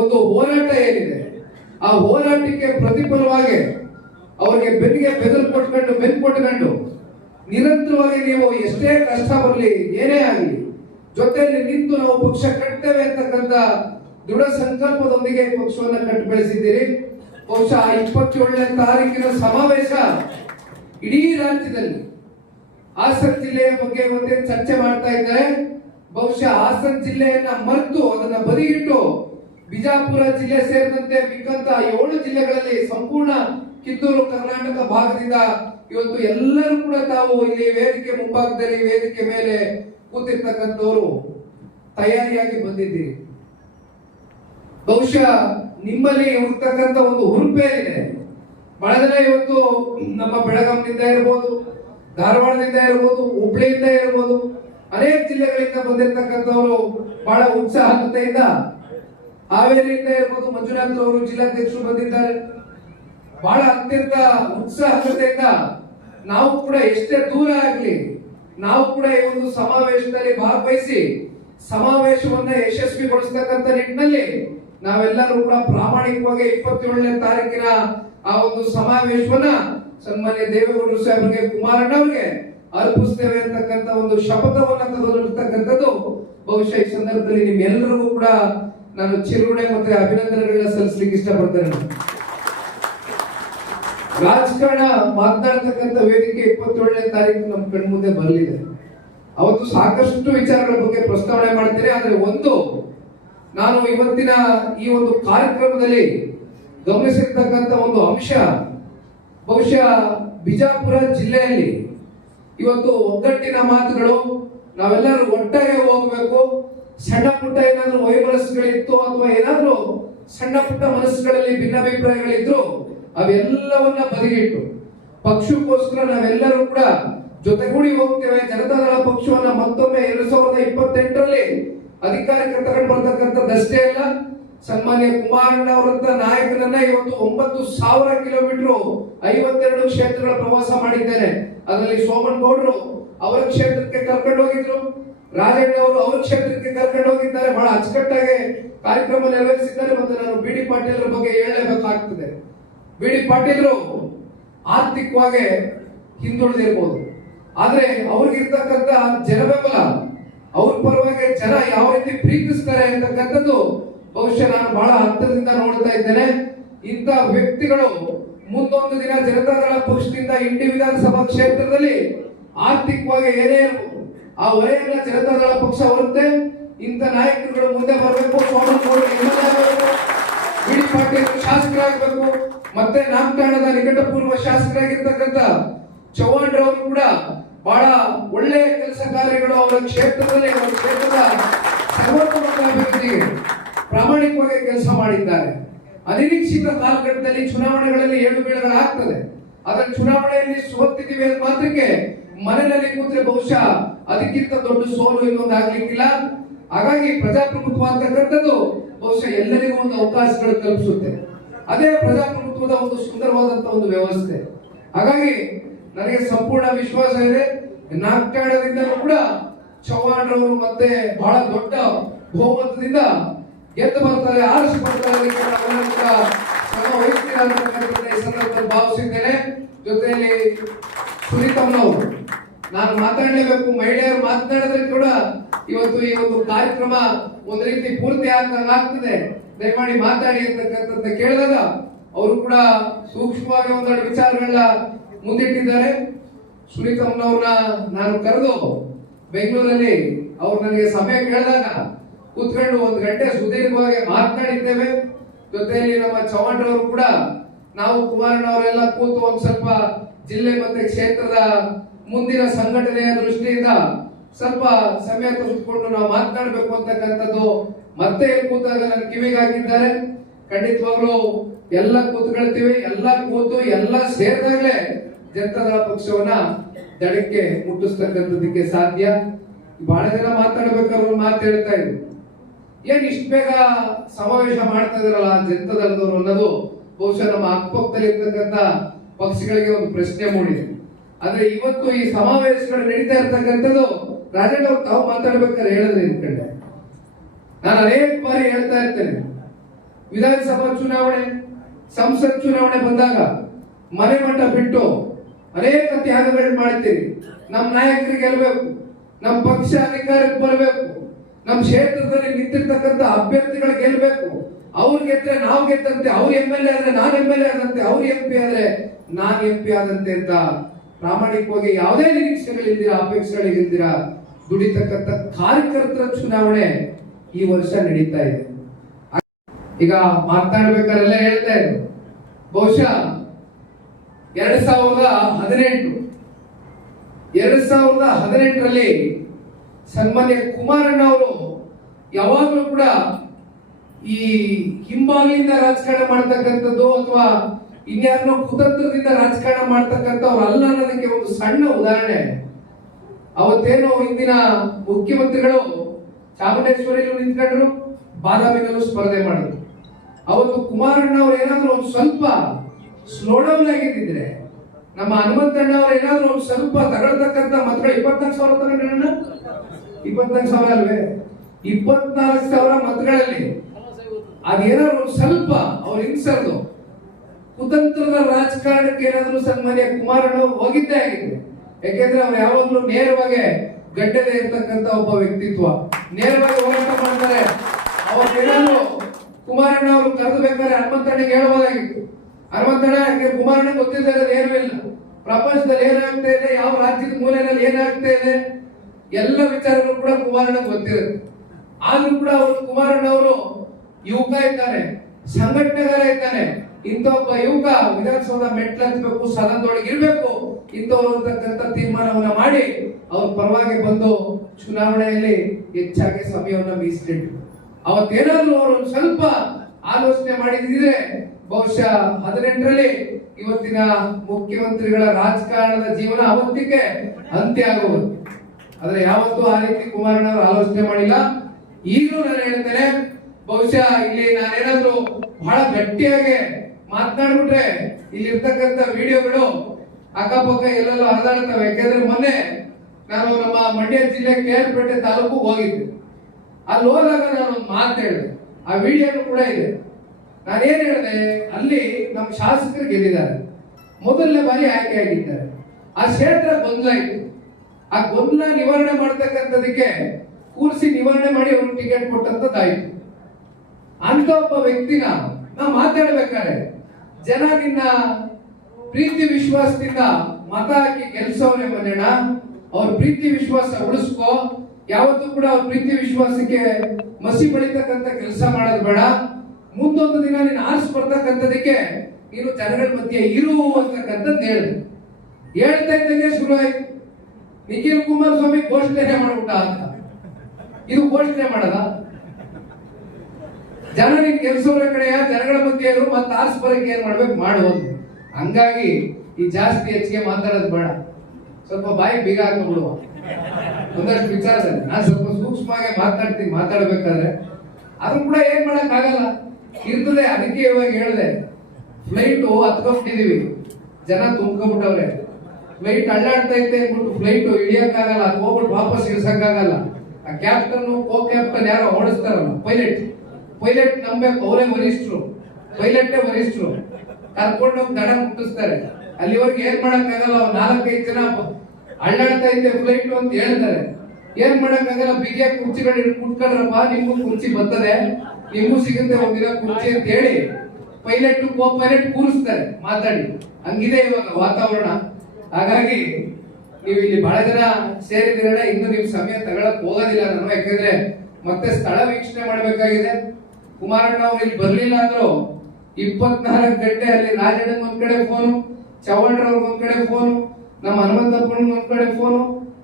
ಒಂದು ಹೋರಾಟ ಏನಿದೆ ಆ ಹೋರಾಟಕ್ಕೆ ಪ್ರತಿಫಲವಾಗಿ ಅವರಿಗೆ ಬೆನ್ನಿಗೆ ಬೆನ್ನು ಕೊಟ್ಕೊಂಡು ನಿರಂತರವಾಗಿ ನೀವು ಎಷ್ಟೇ ಕಷ್ಟ ಬರಲಿ, ಏನೇ ಆಗಲಿ ಜೊತೆಯಲ್ಲಿ ನಿಂತು ನಾವು ಪಕ್ಷ ಕಟ್ತೇವೆ ಅಂತಕ್ಕಂಥ ದೃಢ ಸಂಕಲ್ಪದೊಂದಿಗೆ ಪಕ್ಷವನ್ನ ಕಟ್ಟಿ ಬೆಳೆಸಿದ್ದೀರಿ. ಬಹುಶಃ 27ನೇ ತಾರೀಕಿನ ಸಮಾವೇಶ ಇಡೀ ರಾಜ್ಯದಲ್ಲಿ ಹಾಸನ ಜಿಲ್ಲೆಯ ಬಗ್ಗೆ ಇವತ್ತೇ ಚರ್ಚೆ ಮಾಡ್ತಾ ಇದ್ದಾರೆ. ಬಹುಶಃ ಹಾಸನ ಜಿಲ್ಲೆಯನ್ನ ಮರೆತು ಅದನ್ನ ಬದಿಗಿಟ್ಟು ಬಿಜಾಪುರ ಜಿಲ್ಲೆ ಸೇರಿದಂತೆ ಮಿಕ್ಕಂತ 7 ಜಿಲ್ಲೆಗಳಲ್ಲಿ ಸಂಪೂರ್ಣ ಕಿತ್ತೂರು ಕರ್ನಾಟಕ ಭಾಗದಿಂದ ಇವತ್ತು ಎಲ್ಲರೂ ಕೂಡ ತಾವು ಇಲ್ಲಿ ವೇದಿಕೆ ಮುಂಭಾಗದಲ್ಲಿ ವೇದಿಕೆ ಮೇಲೆ ಕೂತಿರ್ತಕ್ಕಂಥವರು ತಯಾರಿಯಾಗಿ ಬಂದಿದ್ದೀರಿ. ಬಹುಶಃ ನಿಮ್ಮಲ್ಲಿ ಇರ್ತಕ್ಕಂಥ ಒಂದು ಹುರುಪೇರಿದೆ. ಬಹಳ ಜನ ಇವತ್ತು ನಮ್ಮ ಬೆಳಗಾಂನಿಂದ ಇರ್ಬೋದು, ಧಾರವಾಡದಿಂದ ಇರ್ಬೋದು, ಹುಬ್ಳಿಯಿಂದ ಇರ್ಬೋದು, ಅನೇಕ ಜಿಲ್ಲೆಗಳಿಂದ ಬಂದಿರತಕ್ಕಂಥವರು ಬಹಳ ಉತ್ಸಾಹತೆಯಿಂದ, ಹಾವೇರಿಯಿಂದ ಇರ್ಬೋದು, ಮಂಜುನಾಥ್ ಅವರು ಜಿಲ್ಲಾಧ್ಯಕ್ಷರು ಬಂದಿದ್ದಾರೆ. ಬಹಳ ಅತ್ಯಂತ ಉತ್ಸಾಹತೆಯಿಂದ ನಾವು ಕೂಡ ಎಷ್ಟೇ ದೂರ ಆಗಲಿ ನಾವು ಕೂಡ ಈ ಒಂದು ಸಮಾವೇಶದಲ್ಲಿ ಭಾಗವಹಿಸಿ ಸಮಾವೇಶವನ್ನ ಯಶಸ್ವಿಗೊಳಿಸತಕ್ಕಂಥ ನಿಟ್ಟಿನಲ್ಲಿ ನಾವೆಲ್ಲರೂ ಕೂಡ ಪ್ರಾಮಾಣಿಕವಾಗಿ 27ನೇ ತಾರೀಕಿನ ಆ ಒಂದು ಸಮಾವೇಶವನ್ನ ಸನ್ಮಾನ್ಯ ದೇವೇಗೌಡರು ಸಾಹೇಬರಿಗೆ, ಕುಮಾರಣ್ಣ ಅವರಿಗೆ ಅರ್ಪಿಸ್ತೇವೆ ಅಂತಕ್ಕಂಥ ಒಂದು ಶಪಥವನ್ನ ತೆಗೆದುಕೊಂಡಿರ್ತಕ್ಕಂಥದ್ದು ಬಹುಶಃ ಈ ಸಂದರ್ಭದಲ್ಲಿ ನಿಮ್ಮೆಲ್ಲರಿಗೂ ಕೂಡ ನಾನು ಚಿರುಣೆ ಮತ್ತೆ ಅಭಿನಂದನೆಗಳನ್ನ ಸಲ್ಲಿಸಲಿಕ್ಕೆ ಇಷ್ಟಪಡ್ತೇನೆ. ರಾಜಕಾರಣ ಮಾತನಾಡತಕ್ಕಂಥ ವೇದಿಕೆ 27ನೇ ತಾರೀಕು ನಮ್ಮ ಕಣ್ಮುಂದೆ ಬರಲಿದೆ. ಅವತ್ತು ಸಾಕಷ್ಟು ವಿಚಾರಗಳ ಬಗ್ಗೆ ಪ್ರಸ್ತಾವನೆ ಮಾಡ್ತೇನೆ. ಆದ್ರೆ ಒಂದು ನಾನು ಇವತ್ತಿನ ಈ ಒಂದು ಕಾರ್ಯಕ್ರಮದಲ್ಲಿ ಗಮನಿಸಿರ್ತಕ್ಕಂಥ ಒಂದು ಅಂಶ, ಬಹುಶಃ ಬಿಜಾಪುರ ಜಿಲ್ಲೆಯಲ್ಲಿ ಇವತ್ತು ಒಗ್ಗಟ್ಟಿನ ಮಾತುಗಳು, ನಾವೆಲ್ಲರೂ ಒಟ್ಟಾಗೆ ಹೋಗಬೇಕು. ಸಣ್ಣ ಪುಟ್ಟ ಏನಾದ್ರೂ ವೈಮನಸ್ಸುಗಳಿತ್ತು ಅಥವಾ ಏನಾದ್ರೂ ಸಣ್ಣ ಪುಟ್ಟ ಮನಸ್ಸುಗಳಲ್ಲಿ ಭಿನ್ನಾಭಿಪ್ರಾಯಗಳಿದ್ರು ಅವೆಲ್ಲವನ್ನ ಬದಿಗಿಟ್ಟು ಪಕ್ಷಕ್ಕೋಸ್ಕರ ನಾವೆಲ್ಲರೂ ಕೂಡ ಜೊತೆಗೂಡಿ ಹೋಗ್ತೇವೆ. ಜನತಾದಳ ಪಕ್ಷವನ್ನ ಮತ್ತೊಮ್ಮೆ 2028ರಲ್ಲಿ ಅಧಿಕಾರಕ್ಕೆ ತಗೊಂಡು ಬರ್ತಕ್ಕಂಥದ್ದಷ್ಟೇ ಅಲ್ಲ, ಸನ್ಮಾನ್ಯ ಕುಮಾರಣ್ಣ ಅವರಂತ ನಾಯಕನನ್ನ ಇವತ್ತು 9,000 ಕಿಲೋಮೀಟರ್ 52 ಕ್ಷೇತ್ರಗಳ ಪ್ರವಾಸ ಮಾಡಿದ್ದೇನೆ. ಅದರಲ್ಲಿ ಸೋಮನ್ ಗೌಡ್ರು ಅವರ ಕ್ಷೇತ್ರಕ್ಕೆ ಕರ್ಕೊಂಡು ಹೋಗಿದ್ರು, ರಾಜಣ್ಣ ಅವರು ಅವ್ರ ಕ್ಷೇತ್ರಕ್ಕೆ ಕರ್ಕೊಂಡು ಹೋಗಿದ್ದಾರೆ. ಬಹಳ ಅಚ್ಚುಕಟ್ಟಾಗಿ ಕಾರ್ಯಕ್ರಮ ನೆರವೇರಿಸಿದ್ದಾರೆ. ಮತ್ತೆ ನಾನು BD ಪಾಟೀಲ್ ಬಗ್ಗೆ ಹೇಳಲೇಬೇಕಾಗ್ತದೆ. BD ಪಾಟೀಲ್ರು ಆರ್ಥಿಕವಾಗಿ ಹಿಂದುಳಿದಿರ್ಬೋದು, ಆದ್ರೆ ಅವ್ರಿಗಿರ್ತಕ್ಕಂಥ ಜನಬೆಂಬಲ, ಅವ್ರ ಪರವಾಗಿ ಜನ ಯಾವ ರೀತಿ ಪ್ರೀತಿಸ್ತಾರೆ ಅಂತಕ್ಕಂಥದ್ದು ಬಹುಶಃ ನಾನು ಬಹಳ ಹತ್ತಿರದಿಂದ ನೋಡ್ತಾ ಇದ್ದೇನೆ. ಇಂಥ ವ್ಯಕ್ತಿಗಳು ಮುಂದೊಂದು ದಿನ ಜನತಾದಳ ಪಕ್ಷದಿಂದ ಇಂಡಿ ವಿಧಾನಸಭಾ ಕ್ಷೇತ್ರದಲ್ಲಿ ಆರ್ಥಿಕವಾಗಿ ಏನೇ ಇರಬಹುದು ಆ ಹೊರೆಯನ್ನ ಜನತಾದಳ ಪಕ್ಷ ಹೊರುತ್ತೆ. ಇಂಥ ನಾಯಕರುಗಳು ಮುಂದೆ ಬರಬೇಕು. BD ಪಾಟೀಲ್ ಶಾಸಕರಾಗಬೇಕು. ಮತ್ತೆ ನಾಮಕರಣದ ನಿಕಟಪೂರ್ವ ಶಾಸಕರಾಗಿರ್ತಕ್ಕಂಥ ಚವ್ಹಾಣ್ ಅವರು ಕೂಡ ಬಹಳ ಒಳ್ಳೆಯ ಕೆಲಸ ಕಾರ್ಯಗಳು ಅವರ ಕ್ಷೇತ್ರದಲ್ಲಿ, ಅವರ ಕ್ಷೇತ್ರದ ಸರ್ವತೋಮುಖ ಅಭಿವೃದ್ಧಿಗೆ ಪ್ರಾಮಾಣಿಕವಾಗಿ ಕೆಲಸ ಮಾಡಿದ್ದಾರೆ. ಅನಿರೀಕ್ಷಿತ ಕಾಲಘಟ್ಟದಲ್ಲಿ ಚುನಾವಣೆಗಳಲ್ಲಿ ಏಳು ಬೀಳುಗಳಾಗ್ತದೆ. ಅದರ ಚುನಾವಣೆಯಲ್ಲಿ ಸೋತಿದ್ದೀವಿ ಅಂತ ಮಾತ್ರಕ್ಕೆ ಮನೆಯಲ್ಲಿ ಕೂತ್ರೆ ಬಹುಶಃ ಅದಕ್ಕಿಂತ ದೊಡ್ಡ ಸೋಲು ಇನ್ನೊಂದು ಆಗ್ಲಿಕ್ಕಿಲ್ಲ. ಹಾಗಾಗಿ ಪ್ರಜಾಪ್ರಭುತ್ವ ಅಂತಕ್ಕಂಥದ್ದು ಬಹುಶಃ ಎಲ್ಲರಿಗೂ ಒಂದು ಅವಕಾಶಗಳು ಕಲ್ಪಿಸುತ್ತೆ. ಅದೇ ಪ್ರಜಾಪ್ರಭುತ್ವದ ಒಂದು ಸುಂದರವಾದಂತ ಒಂದು ವ್ಯವಸ್ಥೆ. ಹಾಗಾಗಿ ನನಗೆ ಸಂಪೂರ್ಣ ವಿಶ್ವಾಸ ಇದೆ, ನಾಗಠಾಣದಿಂದಲೂ ಕೂಡ ಚವ್ಹಾಣ್ ರವರು ಮತ್ತೆ ಬಹಳ ದೊಡ್ಡ ಬಹುಮತದಿಂದ ಗೆದ್ದು ಬರ್ತಾರೆ, ಆರಿಸಿ ಬರ್ತಾರೆ. ಅದಕ್ಕೆ ನಾವೆಲ್ಲರೂ ಕೂಡ ಶ್ರಮ ವಹಿಸ್ತೀರಾ ಅಂತಕ್ಕಂಥದ್ದನ್ನ ಈ ಸಂದರ್ಭದಲ್ಲಿ ಭಾವಿಸಿದ್ದೇನೆ. ಜೊತೆಯಲ್ಲಿ ಸುನೀತಮ್ಮನವರು, ನಾನು ಮಾತಾಡಲೇಬೇಕು, ಮಹಿಳೆಯರು ಮಾತನಾಡಿದ್ರೆ ಕೂಡ ಇವತ್ತು ಈ ಒಂದು ಕಾರ್ಯಕ್ರಮ ಒಂದು ರೀತಿ ಪೂರ್ತಿ ಆಗ್ತದೆ, ದಯಮಾಡಿ ಮಾತಾಡಿ ಅಂತಕ್ಕಂಥದ್ದು ಕೇಳಿದಾಗ ಅವರು ಕೂಡ ಸೂಕ್ಷ್ಮವಾಗಿ ಒಂದೆರಡು ವಿಚಾರಗಳನ್ನ ಮುಂದಿಟ್ಟಿದ್ದಾರೆ. ಸುನೀತಮ್ಮನವ್ರನ್ನ ನಾನು ಕರೆದು ಬೆಂಗಳೂರಲ್ಲಿ ಅವ್ರು ನನಗೆ ಸಮಯ ಕೇಳಿದಾಗ ಕೂತ್ಕೊಂಡು 1 ಗಂಟೆ ಸುದೀರ್ಘವಾಗಿ ಮಾತನಾಡಿದ್ದೇವೆ. ಜೊತೆಯಲ್ಲಿ ನಮ್ಮ ಚವ್ಹಾಣ್ ಅವರು ಕೂಡ ನಾವು ಕುಮಾರಣ್ಣವರೆಲ್ಲ ಕೂತು ಒಂದ್ ಸ್ವಲ್ಪ ಜಿಲ್ಲೆ ಮತ್ತೆ ಕ್ಷೇತ್ರದ ಮುಂದಿನ ಸಂಘಟನೆಯ ದೃಷ್ಟಿಯಿಂದ ಸ್ವಲ್ಪ ಸಮಯ ತೆಗೆದುಕೊಂಡು ನಾವು ಮಾತನಾಡಬೇಕು ಅಂತಕ್ಕಂಥದ್ದು ಮತ್ತೆ ಕೂತಾಗ ನನ್ನ ಕಿವಿಗೆ ಹಾಕಿದ್ದಾರೆ. ಖಂಡಿತವಾಗ್ಲೂ ಎಲ್ಲ ಕೂತ್ಕೊಳ್ತೀವಿ, ಎಲ್ಲ ಕೂತು ಎಲ್ಲ ಸೇರಿದಾಗಲೇ ಜನತಾದಳ ಪಕ್ಷವನ್ನ ದಡಕ್ಕೆ ಮುಟ್ಟಿಸ್ತಕ್ಕಂಥದಕ್ಕೆ ಸಾಧ್ಯ. ಬಹಳ ಜನ ಮಾತಾಡ್ಬೇಕಾದ್ರೆ ಮಾತು ಹೇಳ್ತಾ ಇದ್ರು, ಏನ್ ಇಷ್ಟ ಬೇಗ ಸಮಾವೇಶ ಮಾಡ್ತಾ ಇದ್ರಲ್ಲ ಜನತಾದಳದವರು ಅನ್ನೋದು ಬಹುಶಃ ನಮ್ಮ ಅಕ್ಕಪಕ್ಕದಲ್ಲಿ ಇರ್ತಕ್ಕಂಥ ಪಕ್ಷಗಳಿಗೆ ಒಂದು ಪ್ರಶ್ನೆ ಮೂಡಿದೆ. ಆದ್ರೆ ಇವತ್ತು ಈ ಸಮಾವೇಶಗಳು ನಡೀತಾ ಇರ್ತಕ್ಕಂಥದ್ದು ರಾಜಣ್ಣ ಅವ್ರು ತಾವು ಮಾತಾಡ್ಬೇಕಾದ್ರೆ ಹೇಳಿದ್ರೆ ಇಟ್ಕೊಂಡೆ. ನಾನು ಅನೇಕ ಬಾರಿ ಹೇಳ್ತಾ ಇರ್ತೇನೆ, ವಿಧಾನಸಭಾ ಚುನಾವಣೆ, ಸಂಸತ್ ಚುನಾವಣೆ ಬಂದಾಗ ಮನೆ ಮಠ ಬಿಟ್ಟು ಅನೇಕ ತ್ಯಾಗಗಳು ಮಾಡ್ತೀರಿ. ನಮ್ಮ ನಾಯಕರಿಗೆ ಗೆಲ್ಲಬೇಕು, ನಮ್ಮ ಪಕ್ಷ ಅಧಿಕಾರಕ್ಕೆ ಬರಬೇಕು, ನಮ್ಮ ಕ್ಷೇತ್ರದಲ್ಲಿ ನಿಂತಿರ್ತಕ್ಕಂಥ ಅಭ್ಯರ್ಥಿಗಳು ಗೆಲ್ಲಬೇಕು, ಅವ್ರು ಗೆದ್ರೆ ನಾವು ಗೆದ್ದಂತೆ, ಅವ್ರು MLA ಆದ್ರೆ ನಾನು MLA ಆದಂತೆ, ಅವ್ರು MP ಆದ್ರೆ ನಾನು MP ಆದಂತೆ ಅಂತ ಪ್ರಾಮಾಣಿಕವಾಗಿ ಯಾವುದೇ ನಿರೀಕ್ಷೆಗಳಿಲ್ದಿರ, ಅಪೇಕ್ಷೆಗಳಿಲ್ದಿರ ದುಡಿತಕ್ಕಂಥ ಕಾರ್ಯಕರ್ತರ ಚುನಾವಣೆ ಈ ವರ್ಷ ನಡೀತಾ ಇದೆ. ಈಗ ಮಾತನಾಡ್ಬೇಕಾರೆಲ್ಲ ಹೇಳ್ತಾ ಇದ್ರು, ಬಹುಶಃ 2018ರಲ್ಲಿ ಸನ್ಮಾನ್ಯ ಕುಮಾರಣ್ಣ ಅವರು ಯಾವಾಗಲೂ ಕೂಡ ಈ ಹಿಂಬಾಗಿಲಿಂದ ರಾಜಕಾರಣ ಮಾಡ್ತಕ್ಕಂಥದ್ದು ಅಥವಾ ಇನ್ಯಾರನ್ನೋ ಕುತಂತ್ರದಿಂದ ರಾಜಕಾರಣ ಮಾಡ್ತಕ್ಕಂಥವ್ರು ಅಲ್ಲ ಅನ್ನೋದಕ್ಕೆ ಒಂದು ಸಣ್ಣ ಉದಾಹರಣೆ. ಅವತ್ತೇನೋ ಹಿಂದಿನ ಮುಖ್ಯಮಂತ್ರಿಗಳು ಚಾಮುಂಡೇಶ್ವರಿಯಲ್ಲೂ ನಿಂತ್ಕೊಂಡ್ರು, ಬಾದಾಮಿನಲ್ಲೂ ಸ್ಪರ್ಧೆ ಮಾಡಿದ್ರು. ಅವತ್ತು ಕುಮಾರಣ್ಣ ಅವ್ರು ಏನಾದ್ರು ಒಂದು ಸ್ವಲ್ಪ ಸ್ಲೋ ಡೌನ್ ಆಗಿದ್ದಿದ್ರೆ, ನಮ್ಮ ಹನುಮಂತಣ್ಣ ಅವ್ರು ಏನಾದ್ರು ಒಂದು ಸ್ವಲ್ಪ ತಗೊಳ್ತಕ್ಕಂಥ ಮತಗಳು 24,000 ತಗೊಂಡ್ರಣ್ಣ, 24,000 ಅಲ್ವೇ, 24,000 ಮತಗಳಲ್ಲಿ ಅದೇನಾದ್ರು ಒಂದು ಸ್ವಲ್ಪ ಅವ್ರು ಹಿಂಸರ್ದು ಕುತಂತ್ರದ ರಾಜಕಾರಣಕ್ಕೆ ಏನಾದ್ರು ಸನ್ಮಾನ್ಯ ಕುಮಾರಣ್ಣ ಹೋಗಿದ್ದೇ ಆಗಿದೆ. ಯಾಕೆಂದ್ರೆ ಅವ್ರು ಯಾವಾಗ್ಲೂ ನೇರವಾಗಿ ಗಡ್ಡದೆ ಇರ್ತಕ್ಕಂಥ ಒಬ್ಬ ವ್ಯಕ್ತಿತ್ವ, ನೇರವಾಗಿ ಹೋರಾಟ ಮಾಡ್ತಾರೆ. ಅವತ್ತೇನಾದ್ರು ಕುಮಾರಣ್ಣ ಅವರು ಕರೆದು ಬೇಕಾದ್ರೆ ಹನುಮಂತಣ್ಣಗೆ ಹೇಳ್ಬೋದಾಗಿತ್ತು, ಹನುಮಂತಣ್ಣ ಕುಮಾರಣ್ಣ ಗೊತ್ತಿದ್ದ ಏನೂ ಇಲ್ಲ, ಪ್ರಪಂಚದಲ್ಲಿ ಏನಾಗ್ತಾ ಇದೆ, ಯಾವ ರಾಜ್ಯದ ಮೂಲೆಯಲ್ಲಿ ಏನಾಗ್ತಾ ಇದೆ, ಎಲ್ಲ ವಿಚಾರಗಳು ಕೂಡ ಕುಮಾರಣ್ಣ ಗೊತ್ತಿರುತ್ತೆ. ಆದ್ರೂ ಕೂಡ ಅವರು ಕುಮಾರಣ್ಣ ಅವರು ಯುವಕ ಇದ್ದಾನೆ, ಸಂಘಟನೆಗಾರ ಇದ್ದಾನೆ, ಇಂಥ ಒಬ್ಬ ಯುವಕ ವಿಧಾನಸೌಧ ಮೆಟ್ಲು ಹತ್ತಬೇಕು, ಸದನದೊಳಗೆ ಇರ್ಬೇಕು, ಇಂಥವ್ರು ಅಂತಕ್ಕಂಥ ತೀರ್ಮಾನವನ್ನ ಮಾಡಿ ಅವ್ರ ಪರವಾಗಿ ಬಂದು ಚುನಾವಣೆಯಲ್ಲಿ ಹೆಚ್ಚಾಗಿ ಸಮಯವನ್ನ ಮೀಸಲಿಟ್ಟು ಅವತ್ತೇನಾದ್ರೂ ಅವರು ಸ್ವಲ್ಪ ಆಲೋಚನೆ ಮಾಡಿದ್ರೆ ಬಹುಶಃ 18ರಲ್ಲಿ ಇವತ್ತಿನ ಮುಖ್ಯಮಂತ್ರಿಗಳ ರಾಜಕಾರಣದ ಜೀವನ ಅವತ್ತಿಗೆ ಅಂತ್ಯ ಆಗುವುದು. ಆದ್ರೆ ಯಾವತ್ತೂ ಆ ರೀತಿ ಕುಮಾರಣ್ಣ ಅವರು ಆಲೋಚನೆ ಮಾಡಿಲ್ಲ. ಈಗಲೂ ನಾನು ಹೇಳ್ತೇನೆ, ಬಹುಶಃ ಇಲ್ಲಿ ನಾನೇನಾದ್ರೂ ಬಹಳ ಗಟ್ಟಿಯಾಗಿ ಮಾತನಾಡ್ಬಿಟ್ರೆ ಇಲ್ಲಿ ಇರ್ತಕ್ಕಂಥ ವಿಡಿಯೋಗಳು ಅಕ್ಕಪಕ್ಕ ಎಲ್ಲೆಲ್ಲೋ ಹರಿದಾಡ್ತವೆ. ಯಾಕೆಂದ್ರೆ ಮೊನ್ನೆ ನಾನು ನಮ್ಮ ಮಂಡ್ಯ ಜಿಲ್ಲೆ KR ತಾಲೂಕು ಹೋಗಿದ್ದೆ. ಅಲ್ಲಿ ಹೋದಾಗ ನಾನು ಒಂದು ಮಾತು ಹೇಳಿದೆ, ಆ ವಿಡಿಯೋನು ಕೂಡ ಇದೆ. ನಾನೇನ್ ಹೇಳಿದೆ, ಅಲ್ಲಿ ನಮ್ಮ ಶಾಸಕರು ಗೆದ್ದಿದ್ದಾರೆ, ಮೊದಲನೇ ಬಾರಿ ಆಯ್ಕೆ ಆಗಿದ್ದಾರೆ, ಆ ಕ್ಷೇತ್ರ ಗೊಂದಲ ಇತ್ತು. ಆ ಗೊಂದಲ ನಿವಾರಣೆ ಮಾಡ್ತಕ್ಕಂಥದಕ್ಕೆ ಕೂರಿಸಿ ನಿವಾರಣೆ ಮಾಡಿ ಅವ್ರಿಗೆ ಟಿಕೆಟ್ ಕೊಟ್ಟಂತದ್ದಾಯ್ತು. ಅಂತ ಒಬ್ಬ ವ್ಯಕ್ತಿನ ನಾವು ಮಾತಾಡ್ಬೇಕಾದ್ರೆ ಜನ ನಿನ್ನ ಪ್ರೀತಿ ವಿಶ್ವಾಸದಿಂದ ಮತ ಹಾಕಿ ಗೆಲ್ಸೋನೆ ಮಂಜಣ್ಣ, ಅವ್ರ ಪ್ರೀತಿ ವಿಶ್ವಾಸ ಉಳಿಸ್ಕೋ, ಯಾವತ್ತೂ ಕೂಡ ಅವ್ರ ಪ್ರೀತಿ ವಿಶ್ವಾಸಕ್ಕೆ ಮಸಿ ಬಳಿತಕ್ಕಂಥ ಕೆಲಸ ಮಾಡೋದು ಬೇಡ. ಮುಂದೊಂದು ದಿನ ನೀನು ಆರಿಸಿ ಬರ್ತಕ್ಕಂಥದಕ್ಕೆ ನೀನು ಜನಗಳ ಮಧ್ಯೆ ಇರು ಅಂತಕ್ಕಂಥದ್ದು ಹೇಳ್ತಾ ಇದ್ದಂಗೆ ಶುರು ಆಯ್ತು. ನಿಖಿಲ್ ಕುಮಾರಸ್ವಾಮಿ ಘೋಷಣೆ ಮಾಡ್ಬಿಟ್ಟ ಅಂತ. ಇದು ಘೋಷಣೆ ಮಾಡದ ಜನ ನೀನ್ ಗೆಲ್ಸೋರ ಕಡೆಯ ಜನಗಳ ಮಧ್ಯೆ ಇರು, ಮತ್ತೆ ಆರ್ಸ್ ಬರಕ್ಕೆ ಏನ್ ಮಾಡ್ಬೇಕು ಮಾಡುವಂತ. ಹಂಗಾಗಿ ಈ ಜಾಸ್ತಿ ಹೆಚ್ಚಿಗೆ ಮಾತಾಡೋದು ಬೇಡ, ಸ್ವಲ್ಪ ಬಾಯಿ ಬೀಗ ಹಾಕೊಂಡ್ಬಿಡುವ ಒಂದಷ್ಟು ವಿಚಾರದಲ್ಲಿ. ನಾನು ಸ್ವಲ್ಪ ಸೂಕ್ಷ್ಮವಾಗಿ ಮಾತಾಡ್ಬೇಕಾದ್ರೆ ಅದು ಕೂಡ ಏನ್ ಮಾಡಕ್ ಆಗಲ್ಲ ಇರ್ತದೆ. ಅದಕ್ಕೆ ಇವಾಗ ಹೇಳಿದೆ, ಫ್ಲೈಟ್ ಹತ್ಕೊಂಡಿದೀವಿ, ಜನ ತುಂಬ್ಕೊಂಡ್ಬಿಟ್ಟವ್ರೆ, ಫ್ಲೈಟ್ ಅಳ್ಳಾಡ್ತಾ ಐತೆ ಅಂದ್ಬಿಟ್ಟು ಫ್ಲೈಟ್ ಇಳಿಯಕ್ಕಾಗಲ್ಲ, ಅದು ಹೋಗ್ಬಿಟ್ಟು ವಾಪಸ್ ಇಳಿಸಕ್ಕಾಗಲ್ಲ. ಆ ಕ್ಯಾಪ್ಟನ್ ಕೋ ಕ್ಯಾಪ್ಟನ್ ಯಾರೋ ಓಡಿಸ್ತಾರಲ್ಲ, ಪೈಲಟ್ ನಂಬೇಕು, ಅವರೇ ವರಿಷ್ಠರು, ಪೈಲಟ್ಟೇ ವರಿಷ್ಠರು, ಕರ್ಕೊಂಡು ಹೋಗಿ ದಡ ಮುಟ್ಟಿಸ್ತಾರೆ. ಅಲ್ಲಿವರೆಗೆ ಏನ್ ಮಾಡಕ್ ಆಗಲ್ಲ. 4-5 ಜನ ಅಳ್ಳಾಡ್ತಾ ಇದ್ದೆ ಫ್ಲೈಟ್ ಅಂತ ಹೇಳ್ತಾರೆ, ಏನ್ ಮಾಡಕ್ ಆಗಲ್ಲ. ಬಿಗಿಯ ಕುರ್ಚಿಗಳು ಕುಟ್ಕೊಂಡ್ರಪ್ಪ, ನಿಮ್ಗೂ ಕುರ್ಚಿ ಬರ್ತದೆ, ನಿಮ್ಗೂ ಸಿಗುತ್ತೆ ಒಂದಿನ ಕುರ್ಚಿ ಅಂತ ಹೇಳಿ ಪೈಲಟ್ ಕೂರಿಸ್ತಾರೆ ಮಾತಾಡಿ. ಹಂಗಿದೆ ಇವಾಗ ವಾತಾವರಣ. ಹಾಗಾಗಿ ನೀವು ಇಲ್ಲಿ ಬಹಳ ಜನ ಸೇರಿದಿರಲ್ಲ, ಇನ್ನು ನಿಮ್ ಸಮಯ ತಗೊಳಕ್ ಹೋಗೋದಿಲ್ಲ ನಾನು, ಯಾಕಂದ್ರೆ ಮತ್ತೆ ಸ್ಥಳ ವೀಕ್ಷಣೆ ಮಾಡ್ಬೇಕಾಗಿದೆ. ಕುಮಾರಣ್ಣ ಅವ್ರು ಇಲ್ಲಿ ಬರ್ಲಿಲ್ಲ ಅಂದ್ರು 24 ಗಂಟೆ ಅಲ್ಲಿ ರಾಜಣ್ಣನ್ ಒಂದ್ ಕಡೆ ಫೋನು, ಚವ್ಹಾಣ್ರವ್ರಿಗೆ ಒಂದ್ ಕಡೆ ಫೋನು, ನಮ್ಮ ಹನುಮಂತಪ್ಪನ ಒಂದ್ ಕಡೆ ಫೋನು,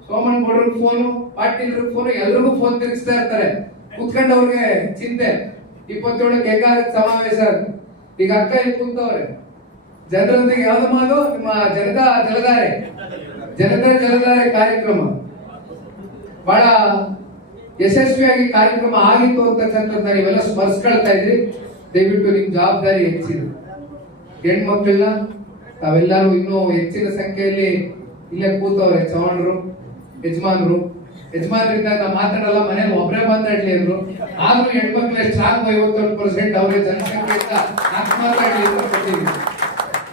ಸೋಮಣ್ಣ ಗೌಡ್ರಿಗೆ ಫೋನು, ಪಾಟೀಲ್ರಿಗೆ ಫೋನು, ಎಲ್ರಿಗೂ ಫೋನ್ ತಿರುಗಿಸ್ತಾ ಇರ್ತಾರೆ. ಕುತ್ಕೊಂಡವ್ರಿಗೆ ಚಿಂತೆ, 27ಕ್ಕೆ ಏಕಾದಶಿ ಸಮಾವೇಶ. ಈಗ ಅಕ್ಕ ಇಲ್ಲಿ ಕುಂತವ್ರೆ, ಜನರೊಂದಿಗೆ ಯಾವ್ದು ಮಾಡು, ನಿಮ್ಮ ಜನತಾ ಜಲಧಾರೆ ಕಾರ್ಯಕ್ರಮ ಬಹಳ ಯಶಸ್ವಿಯಾಗಿ ಕಾರ್ಯಕ್ರಮ ಆಗಿತ್ತು ಅಂತಕ್ಕಂಥದ್ದು ನೀವೆಲ್ಲ ಸ್ಮರಿಸ್ಕೊಳ್ತಾ ಇದ್ರಿ. ದಯವಿಟ್ಟು ನಿಮ್ ಜವಾಬ್ದಾರಿ ಹೆಚ್ಚಿದೆ. ಹೆಣ್ಮಕ್ಳನ್ನ ತಾವೆಲ್ಲರೂ ಇನ್ನೂ ಹೆಚ್ಚಿನ ಸಂಖ್ಯೆಯಲ್ಲಿ ಇಲ್ಲೇ ಕೂತವ್ರೆ. ಚವ್ಹಾಣ್ರು ಯಜಮಾನರಿಂದ ನಾವು ಮಾತಾಡಲ್ಲ, ಮನೇಲಿ ಒಬ್ಬರೇ ಮಾತಾಡ್ಲಿ ಅಂದ್ರು. ಆದ್ರೂ ಹೆಣ್ಮಕ್ಳು ಸ್ಟ್ರಾಂಗ್ 51% ಅವರೇ ಜನಸಂಖ್ಯೆಯಿಂದ ಮಾತಾಡ್ಲಿ ಅಂತ ಕೊಟ್ಟಿದ್ವಿ.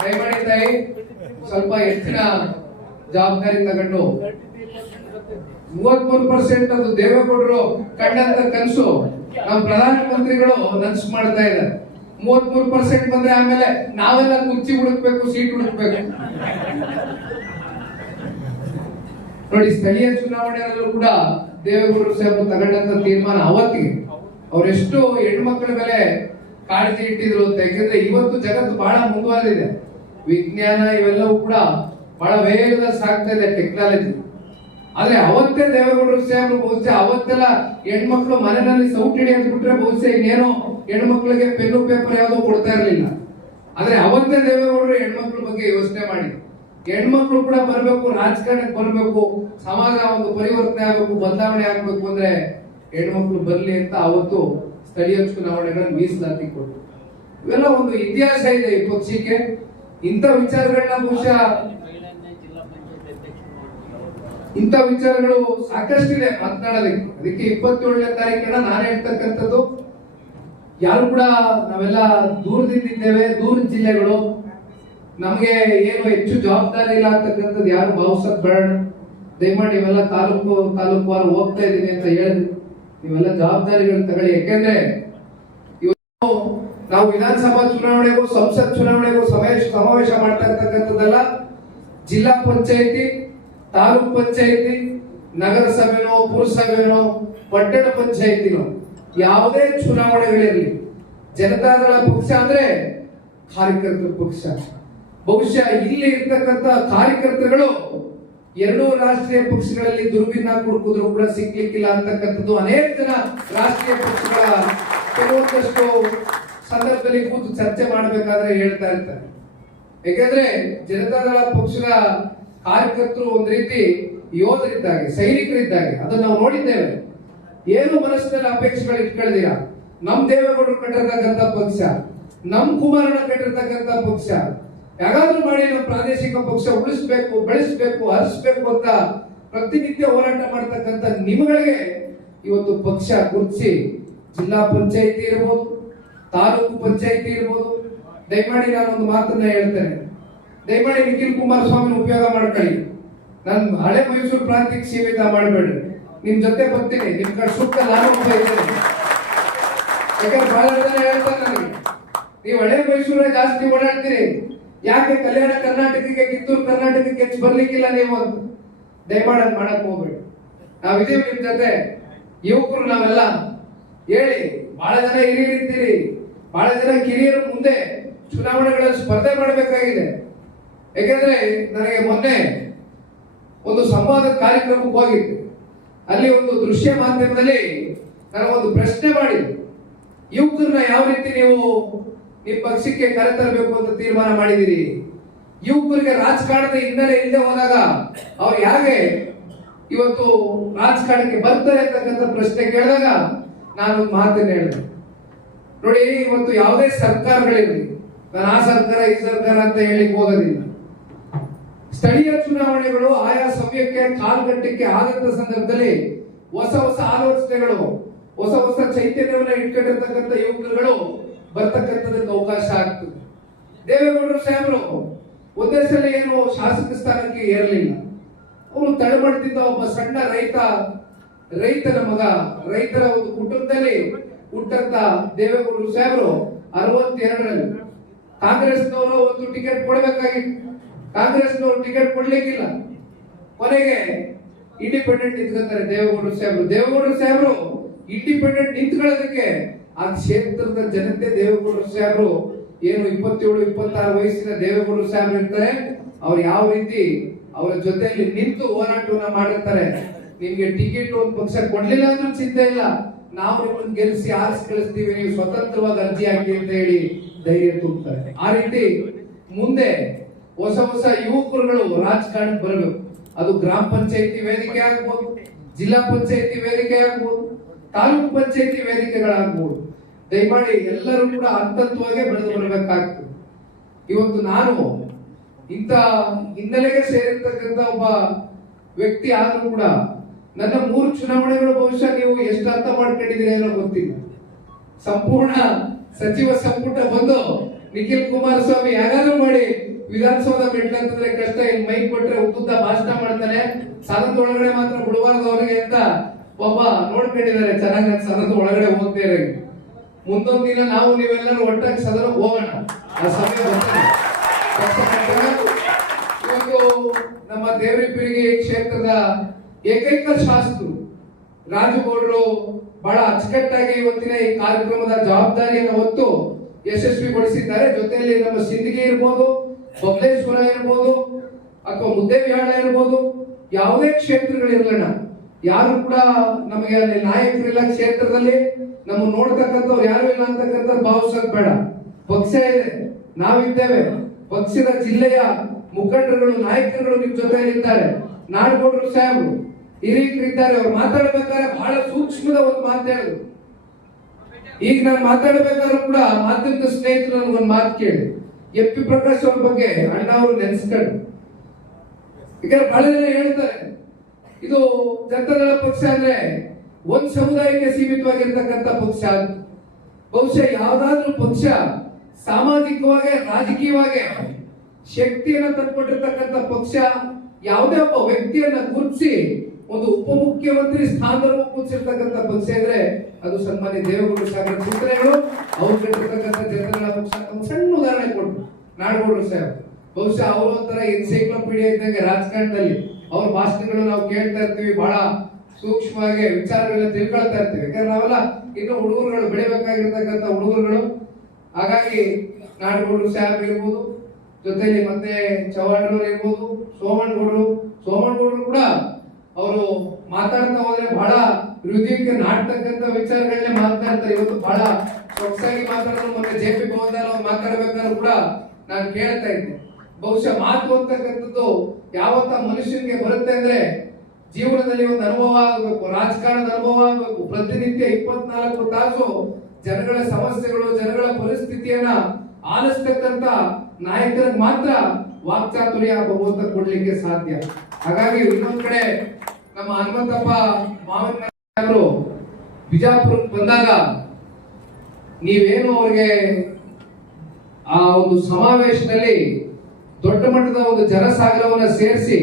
ದಯಮಾಡಿ ತಾಯಿ ಸ್ವಲ್ಪ ಹೆಚ್ಚಿನ ಜವಾಬ್ದಾರಿ ತಗೊಂಡು 33% ಅದು ದೇವೇಗೌಡರು ಕಂಡಂತ ಕನಸು ನಮ್ಮ ಪ್ರಧಾನಮಂತ್ರಿಗಳು ನನ್ಸು ಮಾಡ್ತಾ ಇದ್ದಾರೆ. 33% ಬಂದ್ರೆ ಆಮೇಲೆ ನಾವೆಲ್ಲ ಕುರ್ಚಿ ಹುಡುಕ್ಬೇಕು, ಸೀಟ್ ಹುಡುಕ್ಬೇಕು. ನೋಡಿ, ಸ್ಥಳೀಯ ಚುನಾವಣೆಯಲ್ಲೂ ಕೂಡ ದೇವೇಗೌಡರು ಸಾಹೇಬರು ತಗೊಂಡಂತ ತೀರ್ಮಾನ ಅವತ್ತಿಗೆ ಅವರೆಷ್ಟು ಹೆಣ್ಮಕ್ಳ ಮೇಲೆ ಕಾಳಜಿ ಇಟ್ಟಿದ್ರು ಅಂತ. ಯಾಕಂದ್ರೆ ಇವತ್ತು ಜಗತ್ತು ಬಹಳ ಮುಂದುವರೆದಿದೆ, ವಿಜ್ಞಾನ ಇವೆಲ್ಲವೂ ಕೂಡ ಬಹಳ ವೇಗದಲ್ಲಿ ಸಾಗ್ತಾ ಇದೆ, ಟೆಕ್ನಾಲಜಿ. ಆದ್ರೆ ಅವತ್ತೇ ದೇವೇಗೌಡರು ಸಾಹೇಬರು ಬಹುಶಃ ಅವತ್ತೆಲ್ಲ ಹೆಣ್ಮಕ್ಳು ಮನೆಯಲ್ಲಿ ಸೌಟಿಡಿ ಅಂತ ಬಿಟ್ರೆ ಬಹುಶಃ ಇನ್ನೇನೋ ಹೆಣ್ಮಕ್ಳಿಗೆ ಪೆನ್ನು ಪೇಪರ್ ಯಾವ್ದೋ ಕೊಡ್ತಾ ಇರ್ಲಿಲ್ಲ. ಆದ್ರೆ ಅವತ್ತೇ ದೇವೇಗೌಡರು ಹೆಣ್ಮಕ್ಳ ಬಗ್ಗೆ ಯೋಚನೆ ಮಾಡಿ, ಹೆಣ್ಮಕ್ಳು ಕೂಡ ಬರ್ಬೇಕು, ರಾಜಕಾರಣಕ್ಕೆ ಬರ್ಬೇಕು, ಸಮಾಜ ಒಂದು ಪರಿವರ್ತನೆ ಆಗ್ಬೇಕು, ಬದಲಾವಣೆ ಆಗ್ಬೇಕು ಅಂದ್ರೆ ಹೆಣ್ಮಕ್ಳು ಬರ್ಲಿ ಅಂತ ಅವತ್ತು ಸ್ಥಳೀಯ ಚುನಾವಣೆಗಳನ್ನ ಮೀಸಲಾತಿ ಕೊಟ್ಟು. ಇವೆಲ್ಲ ಒಂದು ಇತಿಹಾಸ ಇದೆ ಈ ಪಕ್ಷಕ್ಕೆ. ಇಂಥ ವಿಚಾರಗಳನ್ನ ಬಹುಶಃ ಇಂಥ ವಿಚಾರಗಳು ಸಾಕಷ್ಟಿದೆ ಮಾತನಾಡೋದಕ್ಕೆ. ಅದಕ್ಕೆ 27ನೇ ತಾರೀಕಿನ ನಾನು ಹೇಳ್ತಕ್ಕಂಥದ್ದು, ಯಾರು ಕೂಡ ನಾವೆಲ್ಲ ದೂರದಿಂದಿದ್ದೇವೆ, ದೂರದ ಜಿಲ್ಲೆಗಳು, ನಮಗೆ ಏನು ಹೆಚ್ಚು ಜವಾಬ್ದಾರಿ ಇಲ್ಲ ಅಂತಕ್ಕಂಥದ್ದು ಯಾರು ಭಾವಿಸೋದ್ ಬೇಡ. ದಯಮಾಡಿ ನೀವೆಲ್ಲ ತಾಲೂಕುವಾರು ಹೋಗ್ತಾ ಇದೀನಿ ಅಂತ ಹೇಳಿದ್ವಿ, ನೀವೆಲ್ಲ ಜವಾಬ್ದಾರಿಗಳನ್ನ ತಗೊಳ್ಳಿ. ಯಾಕೆಂದ್ರೆ ಇವತ್ತು ನಾವು ವಿಧಾನಸಭಾ ಚುನಾವಣೆಗೂ ಸಂಸತ್ ಚುನಾವಣೆಗೂ ಸಮಾವೇಶ ಮಾಡ್ತಾ ಇರ್ತಕ್ಕಂಥದ್ದೆಲ್ಲ ಜಿಲ್ಲಾ ಪಂಚಾಯತಿ, ತಾಲೂಕ್ ಪಂಚಾಯತಿ, ನಗರಸಭೆನೋ, ಪುರಸಭೆನೋ, ಪಟ್ಟಣ ಪಂಚಾಯತಿನೋ ಯಾವುದೇ ಚುನಾವಣೆಗಳಿರಲಿ, ಜನತಾದಳ ಪಕ್ಷ ಅಂದ್ರೆ ಕಾರ್ಯಕರ್ತರ ಪಕ್ಷ. ಬಹುಶಃ ಇಲ್ಲಿ ಇರ್ತಕ್ಕಂಥ ಕಾರ್ಯಕರ್ತರುಗಳು ಎರಡೂ ರಾಷ್ಟ್ರೀಯ ಪಕ್ಷಗಳಲ್ಲಿ ದುರ್ಬಿನ್ನ ಕುಡುಕಿದ್ರು ಕೂಡ ಸಿಗ್ಲಿಕ್ಕಿಲ್ಲ ಅಂತಕ್ಕಂಥದ್ದು ಅನೇಕ ಜನ ರಾಷ್ಟ್ರೀಯ ಪಕ್ಷಗಳ ಕೆಲವೊಂದಷ್ಟು ಸಂದರ್ಭದಲ್ಲಿ ಕೂತು ಚರ್ಚೆ ಮಾಡಬೇಕಾದ್ರೆ ಹೇಳ್ತಾ ಇರ್ತಾರೆ. ಯಾಕೆಂದ್ರೆ ಜನತಾದಳ ಪಕ್ಷದ ಕಾರ್ಯಕರ್ತರು ಒಂದ್ ರೀತಿ ಯೋಧರಿದ್ದಾಗೆ, ಸೈನಿಕರಿದ್ದಾಗೆ. ಅದನ್ನ ನಾವು ನೋಡಿದ್ದೇವೆ. ಏನು ಮನಸ್ಸಿನಲ್ಲಿ ಅಪೇಕ್ಷೆಗಳು ಇಟ್ಕೊಳ್ದಿರಾ, ನಮ್ ದೇವೇಗೌಡರು ಕಟ್ಟಿರ್ತಕ್ಕಂಥ ಪಕ್ಷ, ನಮ್ ಕುಮಾರಣ್ಣ ಕಟ್ಟಿರ್ತಕ್ಕಂಥ ಪಕ್ಷ, ಯಾಗಾದ್ರೂ ಮಾಡಿ ನಮ್ಮ ಪ್ರಾದೇಶಿಕ ಪಕ್ಷ ಉಳಿಸ್ಬೇಕು, ಬೆಳೆಸ್ಬೇಕು, ಹರಿಸ್ಬೇಕು ಅಂತ ಪ್ರತಿನಿತ್ಯ ಹೋರಾಟ ಮಾಡ್ತಕ್ಕಂಥ ನಿಮ್ಗಳಿಗೆ ಇವತ್ತು ಪಕ್ಷ ಕುರ್ಚಿ, ಜಿಲ್ಲಾ ಪಂಚಾಯತಿ ಇರ್ಬೋದು, ತಾಲೂಕು ಪಂಚಾಯತಿ ಇರ್ಬೋದು. ದಯಮಾಡಿ ನಾನೊಂದು ಮಾತನ್ನ ಹೇಳ್ತೇನೆ, ದಯಮಾಡಿ ನಿಖಿಲ್ ಕುಮಾರಸ್ವಾಮಿ ಉಪಯೋಗ ಮಾಡ್ಕೊಳ್ಳಿ. ನಾನು ಹಳೆ ಮೈಸೂರು ಪ್ರಾಂತ್ಯಕ್ಕೆ ಸೀಮಿತ ಮಾಡಬೇಡ್ರಿ. ನಿಮ್ ಜೊತೆ ಬರ್ತೀನಿ, ನಿಮ್ ಕಡೆ ಸುತ್ತ ನಾನು ಒಬ್ಬ ಇದ್ದೇನೆ. ಯಾಕಂದ್ರೆ ಬಹಳ ಜನ ಹೇಳ್ತಾರೆ ನನಗೆ, ನೀವು ಹಳೆ ಮೈಸೂರೇ ಜಾಸ್ತಿ ಓಡಾಡ್ತೀರಿ, ಯಾಕೆ ಕಲ್ಯಾಣ ಕರ್ನಾಟಕಕ್ಕೆ, ಕಿತ್ತೂರು ಕರ್ನಾಟಕಕ್ಕೆ ಹೆಚ್ಚು ಬರ್ಲಿಕ್ಕಿಲ್ಲ ನೀವು ಅಂತ. ದಯಮಾಡಿ ಮಾಡಕ್ ಹೋಗ್ಬೇಡಿ. ನಾವಿದೀವಿ ನಿಮ್ ಜೊತೆ, ಯುವಕರು ನಾವೆಲ್ಲ. ಹೇಳಿ, ಬಹಳ ಜನ ಹಿರಿಯರಿದ್ದೀರಿ, ಬಹಳ ಜನ ಕಿರಿಯರು ಮುಂದೆ ಚುನಾವಣೆಗಳಲ್ಲಿ ಸ್ಪರ್ಧೆ ಮಾಡಬೇಕಾಗಿದೆ. ಯಾಕೆಂದ್ರೆ ನನಗೆ ಮೊನ್ನೆ ಒಂದು ಸಂವಾದ ಕಾರ್ಯಕ್ರಮಕ್ಕೆ ಹೋಗಿದ್ದೆ, ಅಲ್ಲಿ ಒಂದು ದೃಶ್ಯ ಮಾಧ್ಯಮದಲ್ಲಿ ನನಗೊಂದು ಪ್ರಶ್ನೆ ಮಾಡಿದ್ರು. ಯುವಕರನ್ನ ಯಾವ ರೀತಿ ನೀವು ನಿಮ್ಮ ಪಕ್ಷಕ್ಕೆ ಕರೆತರಬೇಕು ಅಂತ ತೀರ್ಮಾನ ಮಾಡಿದಿರಿ? ಯುವಕರಿಗೆ ರಾಜಕಾರಣದ ಹಿನ್ನೆಲೆ ಇಲ್ಲದೆ ಹೋದಾಗ ಅವ್ರು ಹೇಗೆ ಇವತ್ತು ರಾಜಕಾರಣಕ್ಕೆ ಬರ್ತಾರೆ ಅಂತಕ್ಕಂಥ ಪ್ರಶ್ನೆ ಕೇಳಿದಾಗ ನಾನು ಒಂದು ಮಾತನ್ನ ಹೇಳಿದೆ. ನೋಡಿ, ಇವತ್ತು ಯಾವುದೇ ಸರ್ಕಾರಗಳಿರಲಿ, ನಾನು ಆ ಸರ್ಕಾರ ಈ ಸರ್ಕಾರ ಅಂತ ಹೇಳಿಕ್ ಹೋಗೋದಿಲ್ಲ. ಸ್ಥಳೀಯ ಚುನಾವಣೆಗಳು ಆಯಾ ಸಮಯಕ್ಕೆ ಕಾಲಘಟ್ಟಕ್ಕೆ ಆದಂತ ಸಂದರ್ಭದಲ್ಲಿ ಹೊಸ ಹೊಸ ಆಲೋಚನೆಗಳು, ಹೊಸ ಹೊಸ ಚೈತನ್ಯವನ್ನ ಇಟ್ಕೊಂಡಿರ್ತಕ್ಕಂಥ ಯುವಕರುಗಳು ಬರ್ತಕ್ಕಂಥದಕ್ಕೆ ಅವಕಾಶ ಆಗ್ತದೆ. ದೇವೇಗೌಡರು ಸಾಹೇಬರು ಒಂದೇ ಸಲ ಏನು ಶಾಸಕ ಸ್ಥಾನಕ್ಕೆ ಏರಲಿಲ್ಲ. ಅವರು ತಳಮಟ್ಟದಿಂದ ಒಬ್ಬ ಸಣ್ಣ ರೈತನ ಮಗ, ರೈತರ ಒಂದು ಕುಟುಂಬದಲ್ಲಿ ಹುಟ್ಟಂತ ದೇವೇಗೌಡರು ಸಾಹೇಬರು 62ರಲ್ಲಿ ಕಾಂಗ್ರೆಸ್ನವರು ಒಂದು ಟಿಕೆಟ್ ಕೊಡಬೇಕಾಗಿತ್ತು. ಕಾಂಗ್ರೆಸ್ನವರು ಟಿಕೆಟ್ ಕೊಡ್ಲಿಕ್ಕಿಲ್ಲ. ಕೊನೆಗೆ ಇಂಡಿಪೆಂಡೆಂಟ್ ನಿಂತ್ಕೊತಾರೆ ದೇವೇಗೌಡರು ಸಾಹೇಬರು ಇಂಡಿಪೆಂಡೆಂಟ್ ನಿಂತ್ಕೊಳ್ಳೋದಕ್ಕೆ ಆ ಕ್ಷೇತ್ರದ ಜನತೆ ದೇವೇಗೌಡರು ಸಾಹೇಬರು ಏನು 27-26 ವಯಸ್ಸಿನ ದೇವೇಗೌಡರು ಸಾಹೇಬರು ಇರ್ತಾರೆ, ಅವ್ರು ಯಾವ ರೀತಿ ಅವರ ಜೊತೆಯಲ್ಲಿ ನಿಂತು ಹೋರಾಟವನ್ನ ಮಾಡಿರ್ತಾರೆ. ನಿಮ್ಗೆ ಟಿಕೆಟ್ ಒಂದು ಪಕ್ಷ ಕೊಡ್ಲಿಲ್ಲ ಅಂದ್ರೂ ಚಿಂತೆ ಇಲ್ಲ, ನಾವು ನಿಮ್ಮನ್ನು ಗೆಲ್ಲಿಸಿ ಆರಿಸಿ ಕಳಿಸ್ತೀವಿ, ನೀವು ಸ್ವತಂತ್ರವಾಗಿ ಅರ್ಜಿ ಹಾಕಿ ಅಂತ ಹೇಳಿ ಧೈರ್ಯ ತುಂಬುತ್ತಾರೆ. ಆ ರೀತಿ ಮುಂದೆ ಹೊಸ ಹೊಸ ಯುವಕರುಗಳು ರಾಜಕಾರಣಕ್ಕೆ ಬರಬೇಕು. ಅದು ಗ್ರಾಮ ಪಂಚಾಯತಿ ವೇದಿಕೆ ಆಗ್ಬೋದು, ಜಿಲ್ಲಾ ಪಂಚಾಯತಿ ವೇದಿಕೆ ಆಗ್ಬೋದು, ತಾಲೂಕು ಪಂಚಾಯತಿ ವೇದಿಕೆಗಳಾಗ್ಬೋದು. ದಯಮಾಡಿ ಎಲ್ಲರೂ ಕೂಡ ಹಂತವಾಗಿ ಬೆಳೆದು ಬರಬೇಕಾಗ್ತದೆ. ಇವತ್ತು ನಾನು ಇಂಥ ಹಿನ್ನೆಲೆಗೆ ಸೇರಿರ್ತಕ್ಕಂಥ ಒಬ್ಬ ವ್ಯಕ್ತಿ ಆದ್ರೂ ಕೂಡ ನನ್ನ 3 ಚುನಾವಣೆಗಳು ಬಹುಶಃ ನೀವು ಎಷ್ಟು ಅರ್ಥ ಮಾಡ್ಕೊಂಡಿದ್ದೀರಿ ಅನ್ನೋ ಗೊತ್ತಿಲ್ಲ. ಸಂಪೂರ್ಣ ಸಚಿವ ಸಂಪುಟ ಬಂದು ನಿಖಿಲ್ ಕುಮಾರಸ್ವಾಮಿ ಯಾರಾದ್ರೂ ಮಾಡಿ ವಿಧಾನಸೌಧ ಮೆಟ್ಲಂತಂದ್ರೆ ಕಷ್ಟ, ಇಲ್ಲಿ ಮೈಕ್ ಕೊಟ್ರೆ ಉದ್ದ ಭಾಷಣ ಮಾಡ್ತಾನೆ, ಸದನದ ಒಳಗಡೆ ಮಾತ್ರ ಬಿಡಬಾರ್ದವ್ರಿಗೆ ಅಂತ ಒಬ್ಬ ನೋಡ್ಕೊಂಡಿದ್ದಾರೆ. ಚೆನ್ನಾಗಿ ಸದನದ ಒಳಗಡೆ ಹೋಗ್ತಾ ಇರೋ ಮುಂದೊಂದು ದಿನ ನಾವು ನೀವೆಲ್ಲರೂ ಒಟ್ಟಾಗಿ ಸದನ ಹೋಗೋಣ, ಆ ಸಮಯ ಬರ್ತದೆ. ಇವತ್ತು ನಮ್ಮ ದೇವರಿಪಿರಿಗೆ ಕ್ಷೇತ್ರದ ಏಕೈಕ ಶಾಸಕರು ರಾಜಗೌಡರು ಬಹಳ ಅಚ್ಚುಕಟ್ಟಾಗಿ ಇವತ್ತಿನ ಈ ಕಾರ್ಯಕ್ರಮದ ಜವಾಬ್ದಾರಿಯನ್ನು ಹೊತ್ತು ಯಶಸ್ವಿಗೊಳಿಸಿದ್ದಾರೆ. ಜೊತೆಯಲ್ಲಿ ನಮ್ಮ ಸಿಂದಗಿ ಇರ್ಬೋದು, ಬಬಲೇಶ್ವರ ಇರ್ಬೋದು, ಅಥವಾ ಮುದ್ದೇಬಿಹಾಳ ಇರ್ಬೋದು, ಯಾವುದೇ ಕ್ಷೇತ್ರಗಳಿರ್ಲಣ್ಣ, ಯಾರು ಕೂಡ ನಮಗೆ ಅಲ್ಲಿ ನಾಯಕರಿಲ್ಲ ಕ್ಷೇತ್ರದಲ್ಲಿ, ನಮ್ಮ ನೋಡ್ತಕ್ಕಂಥವ್ರು ಯಾರು ಇಲ್ಲ ಅಂತಕ್ಕಂಥ ಭಾವಿಸೋದು ಬೇಡ. ಪಕ್ಷ ಇದೆ, ನಾವಿದ್ದೇವೆ. ಪಕ್ಷದ ಜಿಲ್ಲೆಯ ಮುಖಂಡರುಗಳು, ನಾಯಕರುಗಳು ನಿಮ್ ಜೊತೆಯಲ್ಲಿದ್ದಾರೆ. ನಾಡಗೌಡರು ಸಾಹೇಬರು ಹಿರಿಯರಿದ್ದಾರೆ. ಅವ್ರು ಮಾತಾಡ್ಬೇಕಾದ್ರೆ ಬಹಳ ಸೂಕ್ಷ್ಮದ ಒಂದು ಮಾತು ಹೇಳಿದ್ರು. ಈಗ ನಾನು ಮಾತಾಡಬೇಕಾದ್ರೂ ಕೂಡ ಮಾಧ್ಯಮದ ಸ್ನೇಹಿತರು ನನಗೊಂದು ಮಾತು ಕೇಳಿ, ಎಂ ಪಿ ಪ್ರಕಾಶ್ ಅವ್ರ ಬಗ್ಗೆ ಅಣ್ಣ ಅವರು ನೆನೆಸ್ಕೊಂಡು, ಯಾಕಂದ್ರೆ ಬಹಳ ಜನ ಹೇಳ್ತಾರೆ ಇದು ಜನತಾದಳ ಪಕ್ಷ ಅಂದ್ರೆ ಒಂದ್ ಸಮುದಾಯಕ್ಕೆ ಸೀಮಿತವಾಗಿರ್ತಕ್ಕಂಥ ಪಕ್ಷ. ಬಹುಶಃ ಯಾವ್ದಾದ್ರೂ ಪಕ್ಷ ಸಾಮಾಜಿಕವಾಗಿ, ರಾಜಕೀಯವಾಗಿ ಶಕ್ತಿಯನ್ನ ತಂದುಕೊಟ್ಟಿರ್ತಕ್ಕಂಥ ಪಕ್ಷ, ಯಾವುದೇ ಒಬ್ಬ ವ್ಯಕ್ತಿಯನ್ನ ಗುರುತಿಸಿ ಒಂದು ಉಪಮುಖ್ಯಮಂತ್ರಿ ಸ್ಥಾನದಲ್ಲಿ ಕೂರಿಸಿರ್ತಕ್ಕಂಥ ಪಕ್ಷ ಇದ್ರೆ ಅದು ಸನ್ಮಾನ್ಯ ದೇವೇಗೌಡರು ಸಾಹೇಬರ ಚಿಂತನೆಗಳು. ಅವ್ರು ಕಟ್ಟಿರ್ತಕ್ಕಂಥ ಜನತಾದಳ ಪಕ್ಷ. ಸಣ್ಣ ಉದಾಹರಣೆ ಕೊಟ್ಟು ನಾಡಗೌಡರು ಸಾಹೇಬ್ ಬಹುಶಃ ಅವರು ಒಂಥರ ಎನ್ಸೈಕ್ಲೋಪೀಡಿಯಾ ಇದ್ದಂಗೆ ರಾಜಕಾರಣದಲ್ಲಿ. ಅವ್ರ ಭಾಷಣಗಳು ನಾವು ಕೇಳ್ತಾ ಇರ್ತೀವಿ, ಬಹಳ ಸೂಕ್ಷ್ಮವಾಗಿ ವಿಚಾರಗಳನ್ನ ತಿಳ್ಕೊಳ್ತಾ ಇರ್ತೀವಿ. ಯಾಕಂದ್ರೆ ನಾವೆಲ್ಲ ಇನ್ನು ಹುಡುಗರುಗಳು, ಬೆಳಿಬೇಕಾಗಿರ್ತಕ್ಕಂಥ ಹುಡುಗರುಗಳು. ಹಾಗಾಗಿ ನಾಡಗೌಡರು ಸಾಹೇಬ್ ಇರ್ಬೋದು, ಜೊತೆಲಿ ಮತ್ತೆ ಚವ್ಹಾಣರು ಇರ್ಬೋದು, ಸೋಮಣ್ಣಗೌಡರು ಕೂಡ ಅವರು ಮಾತಾಡ್ತಾ ಹೋದ್ರೆ ಬಹಳ ಹೃದಯಕ್ಕೆ ನಾಟ್ತಕ್ಕಂಥ ವಿಚಾರಗಳನ್ನೇ ಮಾತಾಡ್ತಾರೆ. ಇವತ್ತು ಬಹಳ ಸೊಗಸಾಗಿ ಮಾತಾಡೋದು. ಮತ್ತೆ JP ಭವನದಲ್ಲಿ ಅವ್ರು ಮಾತಾಡ್ಬೇಕಾದ್ರೂ ಕೂಡ ನಾನು ಕೇಳ್ತಾ ಇದ್ದೆ. ಬಹುಶಃ ಮಾತು ಅಂತಕ್ಕಂಥದ್ದು ಯಾವತ್ತ ಮನುಷ್ಯನಿಗೆ ಬರುತ್ತೆ ಅಂದ್ರೆ ಜೀವನದಲ್ಲಿ ಒಂದು ಅನುಭವ ಆಗಬೇಕು, ರಾಜಕಾರಣದ ಅನುಭವ ಆಗಬೇಕು. ಪ್ರತಿನಿತ್ಯ 24 ತಾಸು ಜನಗಳ ಸಮಸ್ಯೆಗಳು, ಜನಗಳ ಪರಿಸ್ಥಿತಿಯನ್ನ ಆಲಿಸ್ತಕ್ಕಂಥ ನಾಯಕರಿಗೆ ಮಾತ್ರ ವಾಕ್ಚಾತುರ್ಯ ಭಗವಂತ ಕೊಡ್ಲಿಕ್ಕೆ ಸಾಧ್ಯ. ಹಾಗಾಗಿ ಇನ್ನೊಂದ್ ಕಡೆ ನಮ್ಮ ಹನುಮಂತಪ್ಪ ಮಾವಿನ ಅವರು ಬಿಜಾಪುರಕ್ಕೆ ಬಂದಾಗ ನೀವೇನು ಅವ್ರಿಗೆ ಆ ಒಂದು ಸಮಾವೇಶದಲ್ಲಿ ದೊಡ್ಡ ಮಟ್ಟದ ಒಂದು ಜನಸಾಗರವನ್ನ ಸೇರಿಸಿ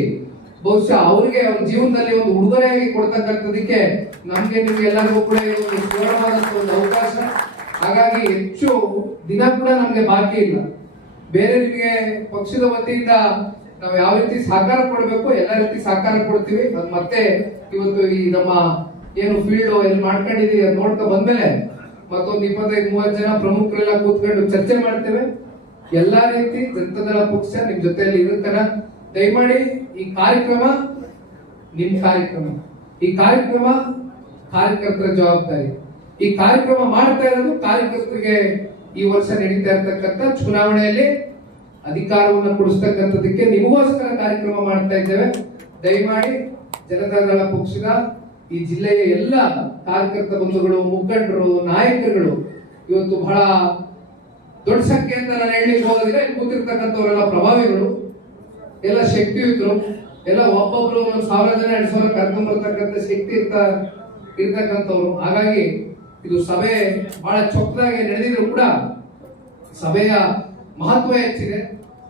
ಬಹುಶಃ ಅವ್ರಿಗೆ ಅವ್ರ ಜೀವನದಲ್ಲಿ ಒಂದು ಉಡುಗೊರೆಯಾಗಿ ಕೊಡ್ತಕ್ಕಂಥದಕ್ಕೆ ನಮ್ಗೆ ನಿಮ್ಗೆ ಎಲ್ಲರಿಗೂ ಕೂಡ ಒಂದು ಸುವರ್ಣವಾದಂತ ಒಂದು ಅವಕಾಶ. ಹಾಗಾಗಿ ಹೆಚ್ಚು ದಿನ ಕೂಡ ನಮ್ಗೆ ಬಾಕಿ ಇಲ್ಲ. ಬೇರೆ ನಿಮಗೆ ಪಕ್ಷದ ವತಿಯಿಂದ ನಾವು ಯಾವ ರೀತಿ ಸಹಕಾರ ಕೊಡಬೇಕು ಎಲ್ಲ ರೀತಿ ಸಹಕಾರ ಕೊಡ್ತೀವಿ. ಅದು ಮತ್ತೆ ಇವತ್ತು ಈ ನಮ್ಮ ಏನು ಫೀಲ್ಡ್ ಎಲ್ಲಿ ಮಾಡ್ಕೊಂಡಿದೀವಿ ಅದು ನೋಡ್ತಾ ಬಂದ್ಮೇಲೆ ಮತ್ತೊಂದು 25-30 ಜನ ಪ್ರಮುಖರೆಲ್ಲ ಕೂತ್ಕೊಂಡು ಚರ್ಚೆ ಮಾಡ್ತೇವೆ. ಎಲ್ಲಾ ರೀತಿ ಜನತಾದಳ ಪಕ್ಷ ನಿಮ್ ಜೊತೆಯಲ್ಲಿ ಇರುತ್ತನ. ದಯಮಾಡಿ ಈ ಕಾರ್ಯಕ್ರಮ ನಿಮ್ ಕಾರ್ಯಕ್ರಮ, ಈ ಕಾರ್ಯಕ್ರಮ ಕಾರ್ಯಕರ್ತರ ಜವಾಬ್ದಾರಿ. ಈ ಕಾರ್ಯಕ್ರಮ ಮಾಡ್ತಾ ಇರೋದು ಕಾರ್ಯಕರ್ತರಿಗೆ ಈ ವರ್ಷ ನಡೀತಾ ಇರತಕ್ಕಂಥ ಚುನಾವಣೆಯಲ್ಲಿ ಅಧಿಕಾರವನ್ನು ಕೊಡಿಸ್ತಕ್ಕಂಥದಕ್ಕೆ ನಿಮಗೋಸ್ಕರ ಕಾರ್ಯಕ್ರಮ ಮಾಡ್ತಾ ಇದ್ದೇವೆ. ದಯಮಾಡಿ ಜನತಾದಳ ಪಕ್ಷದ ಈ ಜಿಲ್ಲೆಯ ಎಲ್ಲ ಕಾರ್ಯಕರ್ತ ಬಂಧುಗಳು, ಮುಖಂಡರು, ನಾಯಕರುಗಳು ಇವತ್ತು ಬಹಳ ದೊಡ್ಡ ಸಂಖ್ಯೆ ಅಂತ ನಾನು ಹೇಳಲಿಕ್ಕೆ ಹೋಗೋದಿಲ್ಲ. ಇಲ್ಲಿ ಕೂತಿರ್ತಕ್ಕಂಥವರೆಲ್ಲ ಪ್ರಭಾವಿಗಳು, ಎಲ್ಲ ಶಕ್ತಿಯುತರು, ಎಲ್ಲ ಒಬ್ಬೊಬ್ರು 1,000 ಜನ 2,000 ಕರ್ಕೊಂಡ್ ಬರ್ತಕ್ಕಂಥ ಶಕ್ತಿ ಇರ್ತಕ್ಕಂಥವ್ರು. ಹಾಗಾಗಿ ಇದು ಸಭೆ ಬಹಳ ಚೊಕ್ಕದಾಗಿ ನಡೆದಿದ್ರು ಕೂಡ ಸಭೆಯ ಮಹತ್ವ ಹೆಚ್ಚಿದೆ.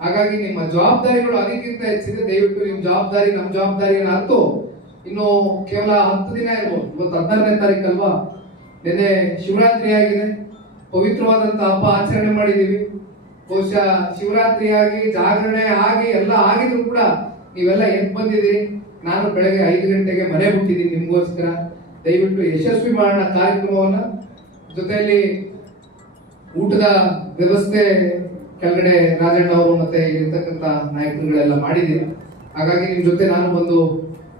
ಹಾಗಾಗಿ ನಿಮ್ಮ ಜವಾಬ್ದಾರಿಗಳು ಅದಕ್ಕಿಂತ ಹೆಚ್ಚಿದೆ. ದಯವಿಟ್ಟು ನಿಮ್ಮ ಜವಾಬ್ದಾರಿ ನಮ್ಮ ಜವಾಬ್ದಾರಿಯನ್ನು ಅರ್ತು ಇನ್ನು ಕೇವಲ 10 ದಿನ ಇರ್ಬೋದು. ಇವತ್ತು 14ನೇ ತಾರೀಕು ಅಲ್ವಾ, ನಿನ್ನೆ ಶಿವರಾತ್ರಿ ಆಗಿದೆ, ಪವಿತ್ರವಾದಂತಹ ಹಬ್ಬ ಆಚರಣೆ ಮಾಡಿದೀವಿ. ಬಹುಶಃ ಶಿವರಾತ್ರಿಯಾಗಿ ಜಾಗರಣೆ ಆಗಿ ಎಲ್ಲ ಆಗಿದ್ರು ಕೂಡ ನೀವೆಲ್ಲ ಎದ್ದು ಬಂದಿದ್ದೀರಿ. ನಾನು ಬೆಳಗ್ಗೆ 5 ಗಂಟೆಗೆ ಮನೆ ಬಿಟ್ಟಿದ್ದೀನಿ ನಿಮ್ಗೋಸ್ಕರ. ದಯವಿಟ್ಟು ಯಶಸ್ವಿ ಮಾಡೋಣ ಕಾರ್ಯಕ್ರಮವನ್ನ. ಜೊತೆಯಲ್ಲಿ ಊಟದ ವ್ಯವಸ್ಥೆ ಕೆಳಗಡೆ ರಾಜಣ್ಣ ಅವರು ಮತ್ತೆ ಇರ್ತಕ್ಕಂಥ ನಾಯಕರುಗಳೆಲ್ಲ ಮಾಡಿದ್ದೀರಿ. ಹಾಗಾಗಿ ನಿಮ್ ಜೊತೆ ನಾನು ಬಂದು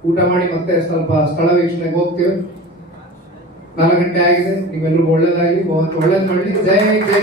ಊಟ ಮಾಡಿ ಮತ್ತೆ ಸ್ವಲ್ಪ ಸ್ಥಳ ವೀಕ್ಷಣೆಗೆ ಹೋಗ್ತೇವೆ. 4 ಗಂಟೆ ಆಗಿದೆ. ನೀವೆಲ್ಲರಿಗೂ ಒಳ್ಳೇದಾಗಿ ಒಳ್ಳೇದ್ ಮಾಡಲಿ. ಜೈ ಜೈ.